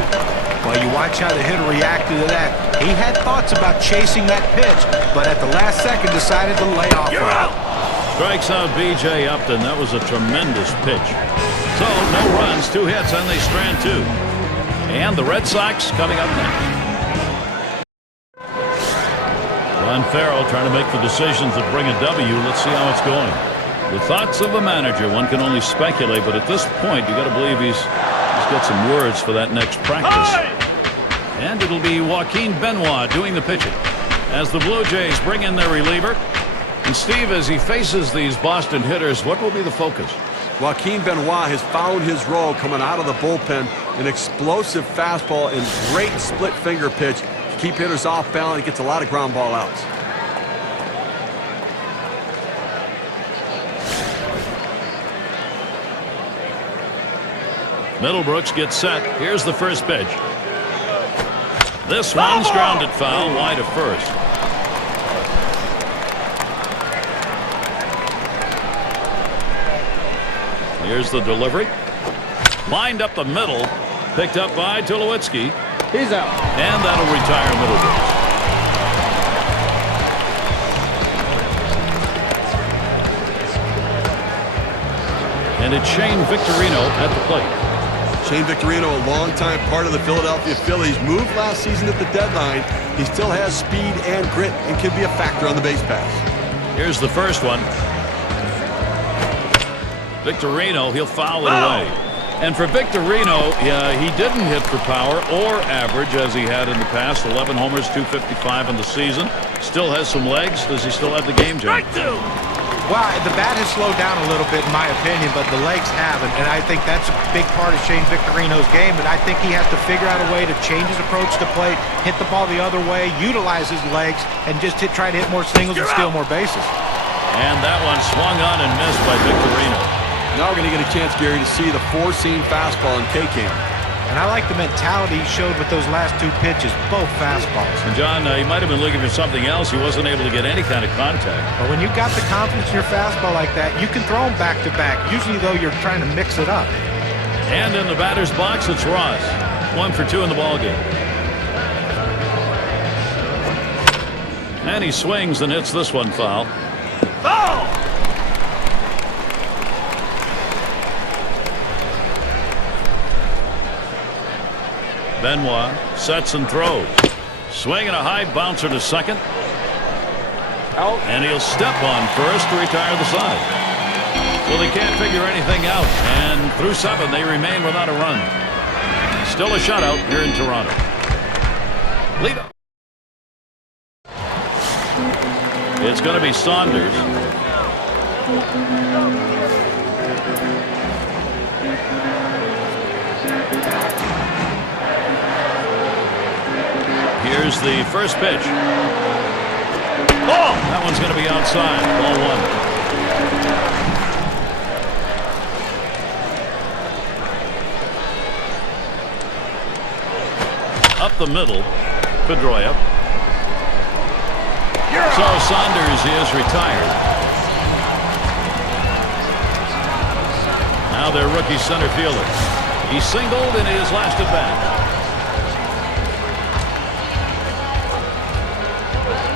Well, you watch how the hitter reacted to that. He had thoughts about chasing that pitch, but at the last second decided to lay off. You're out. Strikes out B.J. Upton. That was a tremendous pitch. So, no runs, 2 hits, and they strand 2. And the Red Sox coming up next. Ron Farrell trying to make the decisions that bring a W. Let's see how it's going. The thoughts of a manager, one can only speculate, but at this point, you got to believe he's got some words for that next practice. And it'll be Joaquin Benoit doing the pitching as the Blue Jays bring in their reliever. And Steve, as he faces these Boston hitters, what will be the focus? Joaquin Benoit has found his role coming out of the bullpen. An explosive fastball and great split finger pitch to keep hitters off balance. He gets a lot of ground ball outs. Middlebrooks gets set. Here's the first pitch. This one's grounded foul wide of first. Here's the delivery. Lined up the middle. Picked up by Tulowitzki. He's out. And that'll retire Middlebrooks. And it's Shane Victorino at the plate. Shane Victorino, a longtime part of the Philadelphia Phillies, moved last season at the deadline. He still has speed and grit and can be a factor on the base pass. Here's the first one. Victorino, he'll foul it away. And for Victorino, he didn't hit for power or average as he had in the past. 11 homers, 255 in the season. Still has some legs. Does he still have the game, John? Strike two. Well, the bat has slowed down a little bit, in my opinion, but the legs haven't. And I think that's a big part of Shane Victorino's game. But I think he has to figure out a way to change his approach to play, hit the ball the other way, utilize his legs, and just try to hit more singles and steal more bases. And that one swung on and missed by Victorino. Now we're going to get a chance, Gary, to see the four-seam fastball in K-Cam. And I like the mentality he showed with those last two pitches, both fastballs. And John, he might have been looking for something else. He wasn't able to get any kind of contact. But when you got the confidence in your fastball like that, you can throw them back-to-back. Usually, though, you're trying to mix it up. And in the batter's box, it's Ross. 1 for 2 in the ballgame. And he swings and hits this one foul. Foul. Benoit sets and throws. Swing and a high bouncer to second. Out. And he'll step on first to retire the side. Well, they can't figure anything out. And through 7, they remain without a run. Still a shutout here in Toronto. Lead up. It's going to be Saunders. Here's the first pitch. Ball. That one's going to be outside. Ball 1. Up the middle. Pedroia. So Saunders is retired. Now their rookie center fielder. He singled in his last at bat.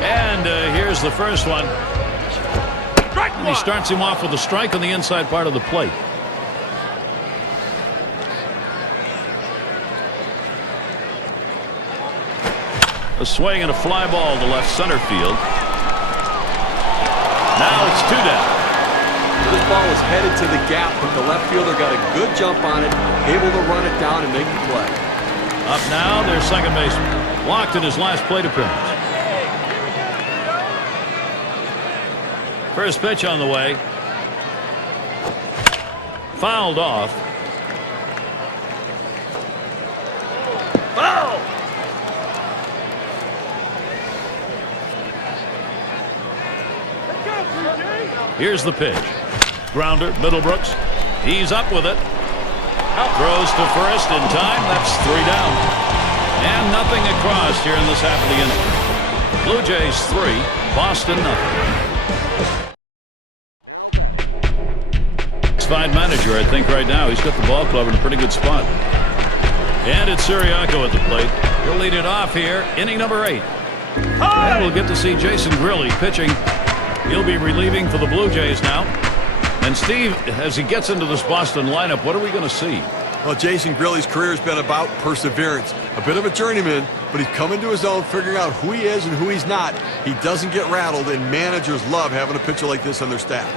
And here's the first one. And he starts him off with a strike on the inside part of the plate. A swing and a fly ball to left center field. Now it's 2 down. This ball was headed to the gap, but the left fielder got a good jump on it, able to run it down and make the play. Up now, their second baseman. Walked in his last plate appearance. First pitch on the way. Fouled off. Foul. Here's the pitch. Grounder, Middlebrooks. He's up with it. Throws to first in time. That's 3 down. And nothing across here in this half of the inning. Blue Jays 3, Boston nothing. Fine manager, I think, right now. He's got the ball club in a pretty good spot. And it's Siriaco at the plate. He'll lead it off here, inning number 8. And we'll get to see Jason Grilli pitching. He'll be relieving for the Blue Jays now. And Steve, as he gets into this Boston lineup, what are we going to see? Well, Jason Grilli's career has been about perseverance. A bit of a journeyman, but he's come into his own, figuring out who he is and who he's not. He doesn't get rattled, and managers love having a pitcher like this on their staff.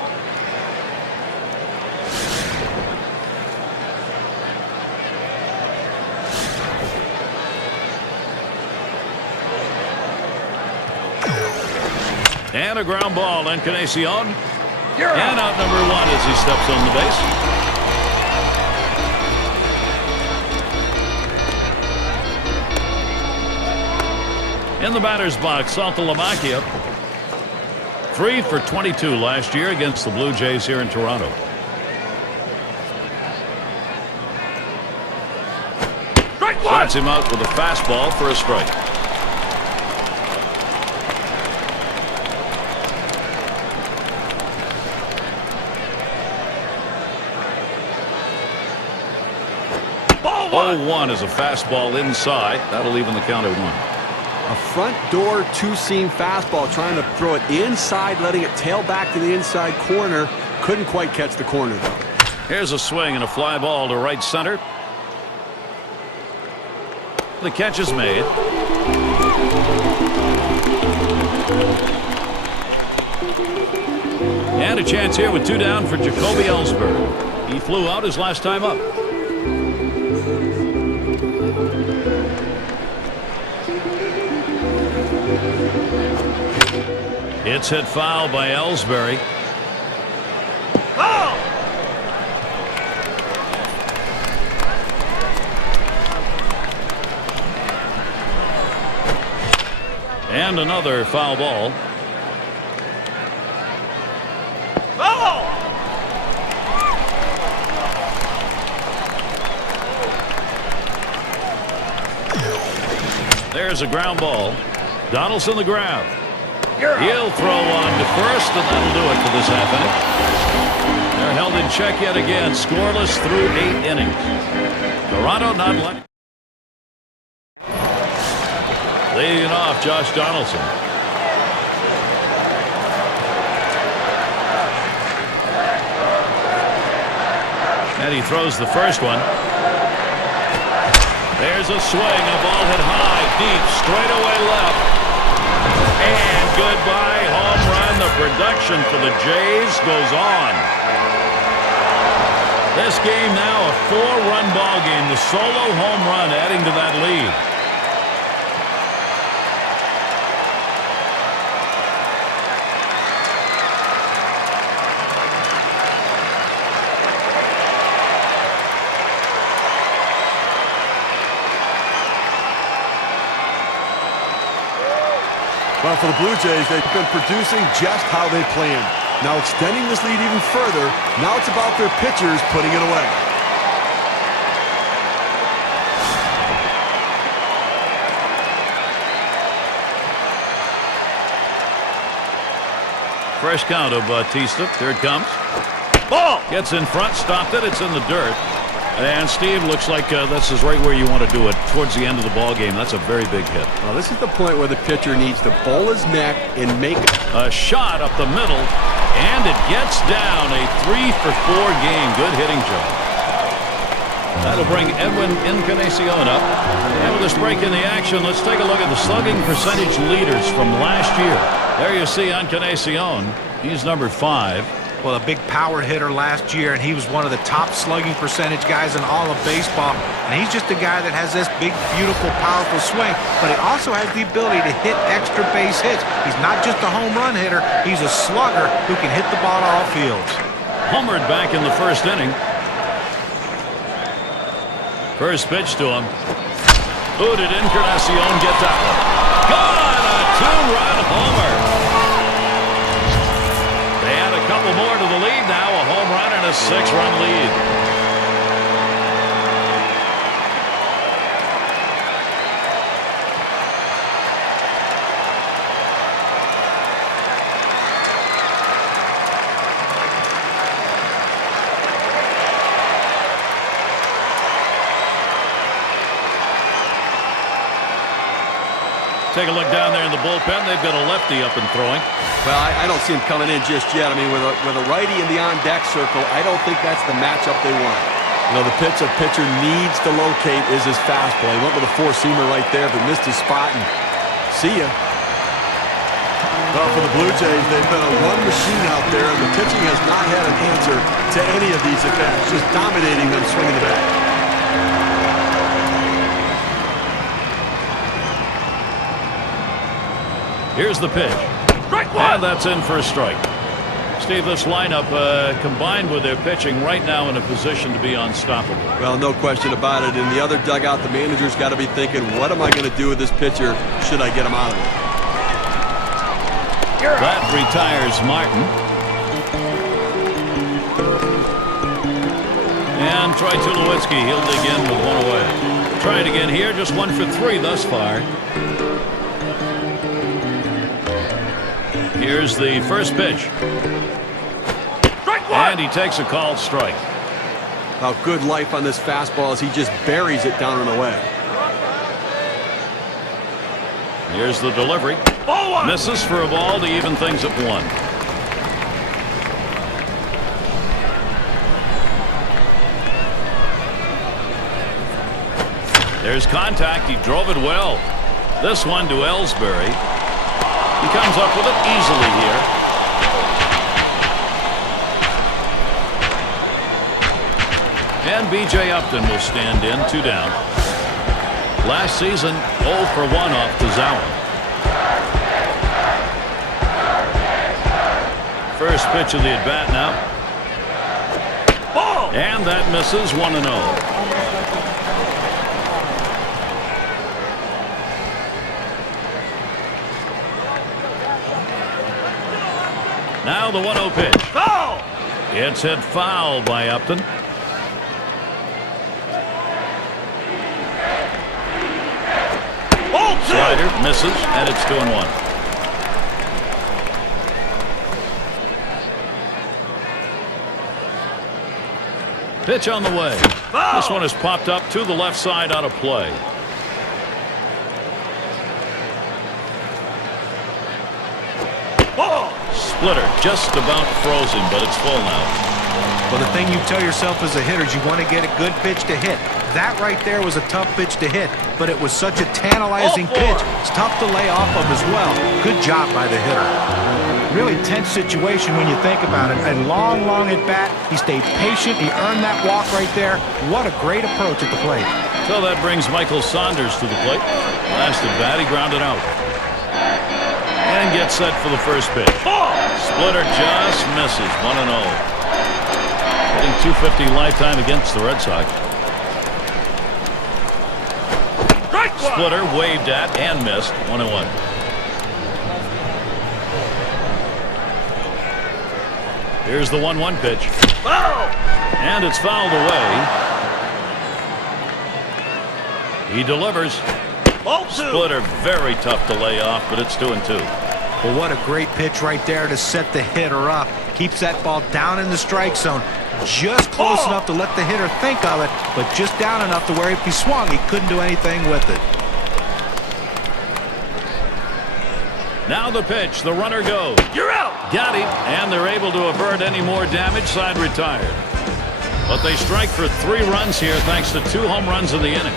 And a ground ball, Encarnacion. And out number 1 as he steps on the base. In the batter's box, Saltalamacchia. 3 for 22 last year against the Blue Jays here in Toronto. Starts him out with a fastball for a strike. Ball 0-1 is a fastball inside. That'll even the count at 1. A front door two-seam fastball, trying to throw it inside, letting it tail back to the inside corner. Couldn't quite catch the corner, though. Here's a swing and a fly ball to right center. The catch is made. And a chance here with 2 down for Jacoby Ellsbury. He flew out his last time up. It's hit foul by Ellsbury. Foul! And another foul ball. Foul! There's a ground ball. Donaldson the grab. You're out. He'll throw on to first, and that'll do it for this half inning. They're held in check yet again, scoreless through 8 innings. Toronto not letting. Leading off, Josh Donaldson. And he throws the first one. There's a swing, a ball hit high, deep, straight away left. And goodbye, home run. The production for the Jays goes on. This game now a 4-run ball game. The solo home run adding to that lead. Well, for the Blue Jays, they've been producing just how they planned. Now extending this lead even further, now it's about their pitchers putting it away. Fresh count of Bautista. Here it comes. Ball! Gets in front, stopped it. It's in the dirt. And Steve, looks like this is right where you want to do it, towards the end of the ball game. That's a very big hit. Well, this is the point where the pitcher needs to bowl his neck and make a shot up the middle, and it gets down. A 3-for-4 game. Good hitting job. That'll bring Edwin Encarnacion up. And with this break in the action, let's take a look at the slugging percentage leaders from last year. There you see Encarnacion. He's number 5. Well, a big power hitter last year, and he was one of the top slugging percentage guys in all of baseball. And he's just a guy that has this big, beautiful, powerful swing, but he also has the ability to hit extra base hits. He's not just a home run hitter. He's a slugger who can hit the ball to all fields. Homered back in the first inning. First pitch to him. Who did Encarnacion get that one? Gone! A 2-run homer. They add a couple more to the lead now. A home run and a 6-run lead. Take a look down there in the bullpen. They've got a lefty up and throwing. Well, I don't see him coming in just yet. I mean, with a righty in the on-deck circle, I don't think that's the matchup they want. You know, the pitch a pitcher needs to locate is his fastball. He went with a 4-seamer right there, but missed his spot, and see ya. Well, for the Blue Jays, they've been a run machine out there, and the pitching has not had an answer to any of these at-bats, just dominating them swinging the bat. Here's the pitch. Strike one! And that's in for a strike. Steve, this lineup combined with their pitching right now in a position to be unstoppable. Well, no question about it. In the other dugout, the manager's got to be thinking, what am I going to do with this pitcher? Should I get him out of it? That retires Martin. And Troy Tulowitzki, he'll dig in with one away. Try it again here, just 1 for 3 thus far. Here's the first pitch. Strike one! And he takes a called strike. Now, good life on this fastball as he just buries it down and away. Here's the delivery. Ball one! Misses for a ball to even things at 1. There's contact. He drove it well. This one to Ellsbury. He comes up with it easily here. And B.J. Upton will stand in, 2 down. Last season, 0 for 1 off to Zawa. First pitch of the at-bat now. Ball! And that misses, 1-0. Now the 1-0 pitch. Foul! It's hit foul by Upton. Ball 2! Slider misses, and it's 2-1. Pitch on the way. Foul! This one is popped up to the left side out of play. Ball! Splitter just about frozen, but it's full now. Well, the thing you tell yourself as a hitter is you want to get a good pitch to hit. That right there was a tough pitch to hit, but it was such a tantalizing pitch. It's tough to lay off of as well. Good job by the hitter. Really tense situation when you think about it. A long at bat. He stayed patient. He earned that walk right there. What a great approach at the plate. So that brings Michael Saunders to the plate. Last at bat, he grounded out. And gets set for the first pitch. Splitter just misses, 1-0. Hitting .250 lifetime against the Red Sox. Splitter waved at and missed, 1-1. Here's the 1-1 pitch. Foul! And it's fouled away. He delivers. Ball 2! Splitter very tough to lay off, but it's 2-2. Well, what a great pitch right there to set the hitter up. Keeps that ball down in the strike zone. Just close enough to let the hitter think of it, but just down enough to where if he swung, he couldn't do anything with it. Now the pitch. The runner goes. You're out! Got him, and they're able to avert any more damage. Side retired. But they strike for 3 runs here thanks to 2 home runs in the inning.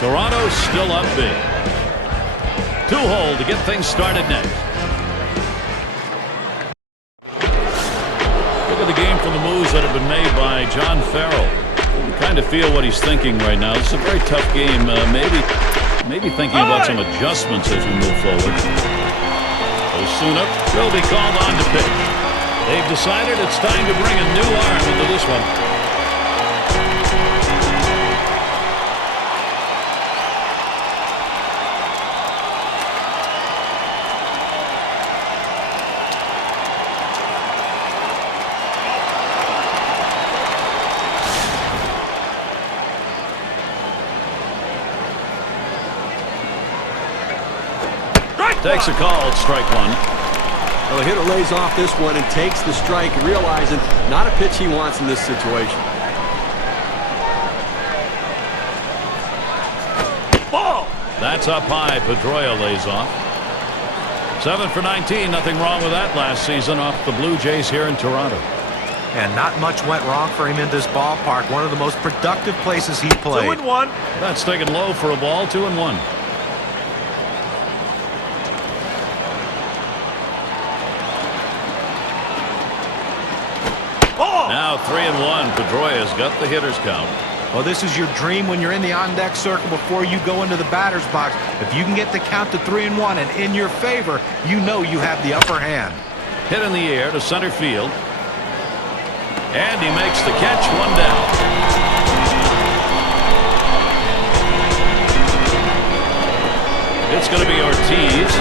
Toronto still up big. 2-hole to get things started next. Look at the game from the moves that have been made by John Farrell. You kind of feel what he's thinking right now. It's a very tough game. Maybe thinking about some adjustments as we move forward. Osuna will be called on to pitch. They've decided it's time to bring a new arm into this one. Takes a call at strike 1. Well, the hitter lays off this one and takes the strike, realizing not a pitch he wants in this situation. Ball! That's up high. Pedroia lays off. 7 for 19. Nothing wrong with that last season off the Blue Jays here in Toronto. And not much went wrong for him in this ballpark. One of the most productive places he played. 2-1. That's taken low for a ball. 2-1. Now 3-1. Pedroia's got the hitter's count. Well, this is your dream when you're in the on-deck circle before you go into the batter's box. If you can get the count to 3-1 and in your favor, you know you have the upper hand. Hit in the air to center field. And he makes the catch. 1 down. It's going to be Ortiz.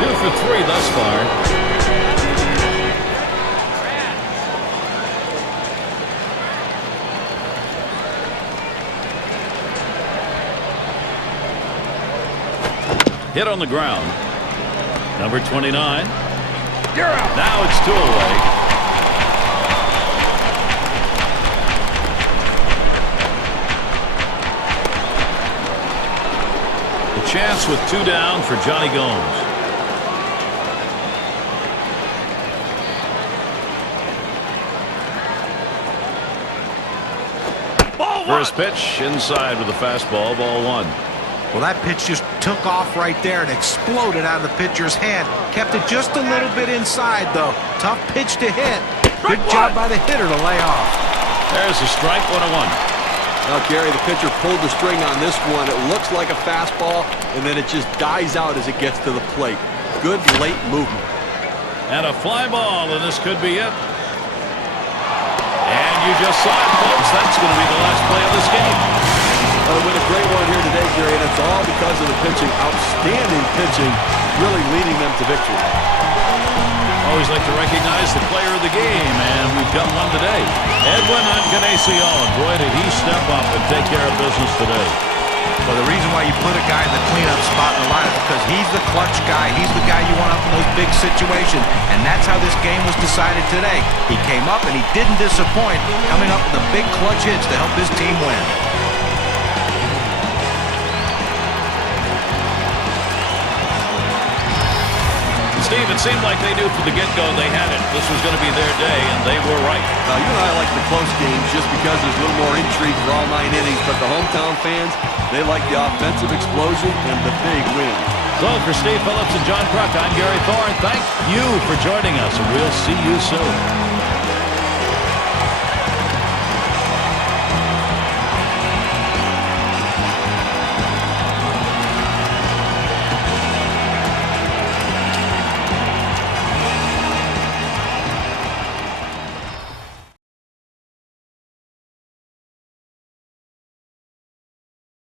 2 for 3 thus far. Hit on the ground. Number 29. You're out. Now it's 2 away. The chance with 2 down for Johnny Gomes. Ball 1. First pitch inside with a fastball. Ball 1. Well, that pitch just took off right there and exploded out of the pitcher's hand. Kept it just a little bit inside, though. Tough pitch to hit. Good job by the hitter to lay off. There's a strike, 1-1. Now, Gary, the pitcher pulled the string on this one. It looks like a fastball, and then it just dies out as it gets to the plate. Good late movement. And a fly ball, and this could be it. And you just saw it, folks. That's going to be the last play of this game. With a great one here today, Gary, and it's all because of the pitching. Outstanding pitching, really leading them to victory. Always like to recognize the player of the game, and we've got one today. Edwin Encarnacion. Boy, did he step up and take care of business today. Well, the reason why you put a guy in the cleanup spot in the lineup is because he's the clutch guy. He's the guy you want up in those big situations, and that's how this game was decided today. He came up, and he didn't disappoint, coming up with the big clutch hits to help his team win. Steve, it seemed like they knew from the get-go they had it. This was going to be their day, and they were right. You and I like the close games just because there's a little more intrigue for all 9 innings, but the hometown fans, they like the offensive explosion and the big win. So for Steve Phillips and John Kruk, I'm Gary Thorne. Thank you for joining us, and we'll see you soon.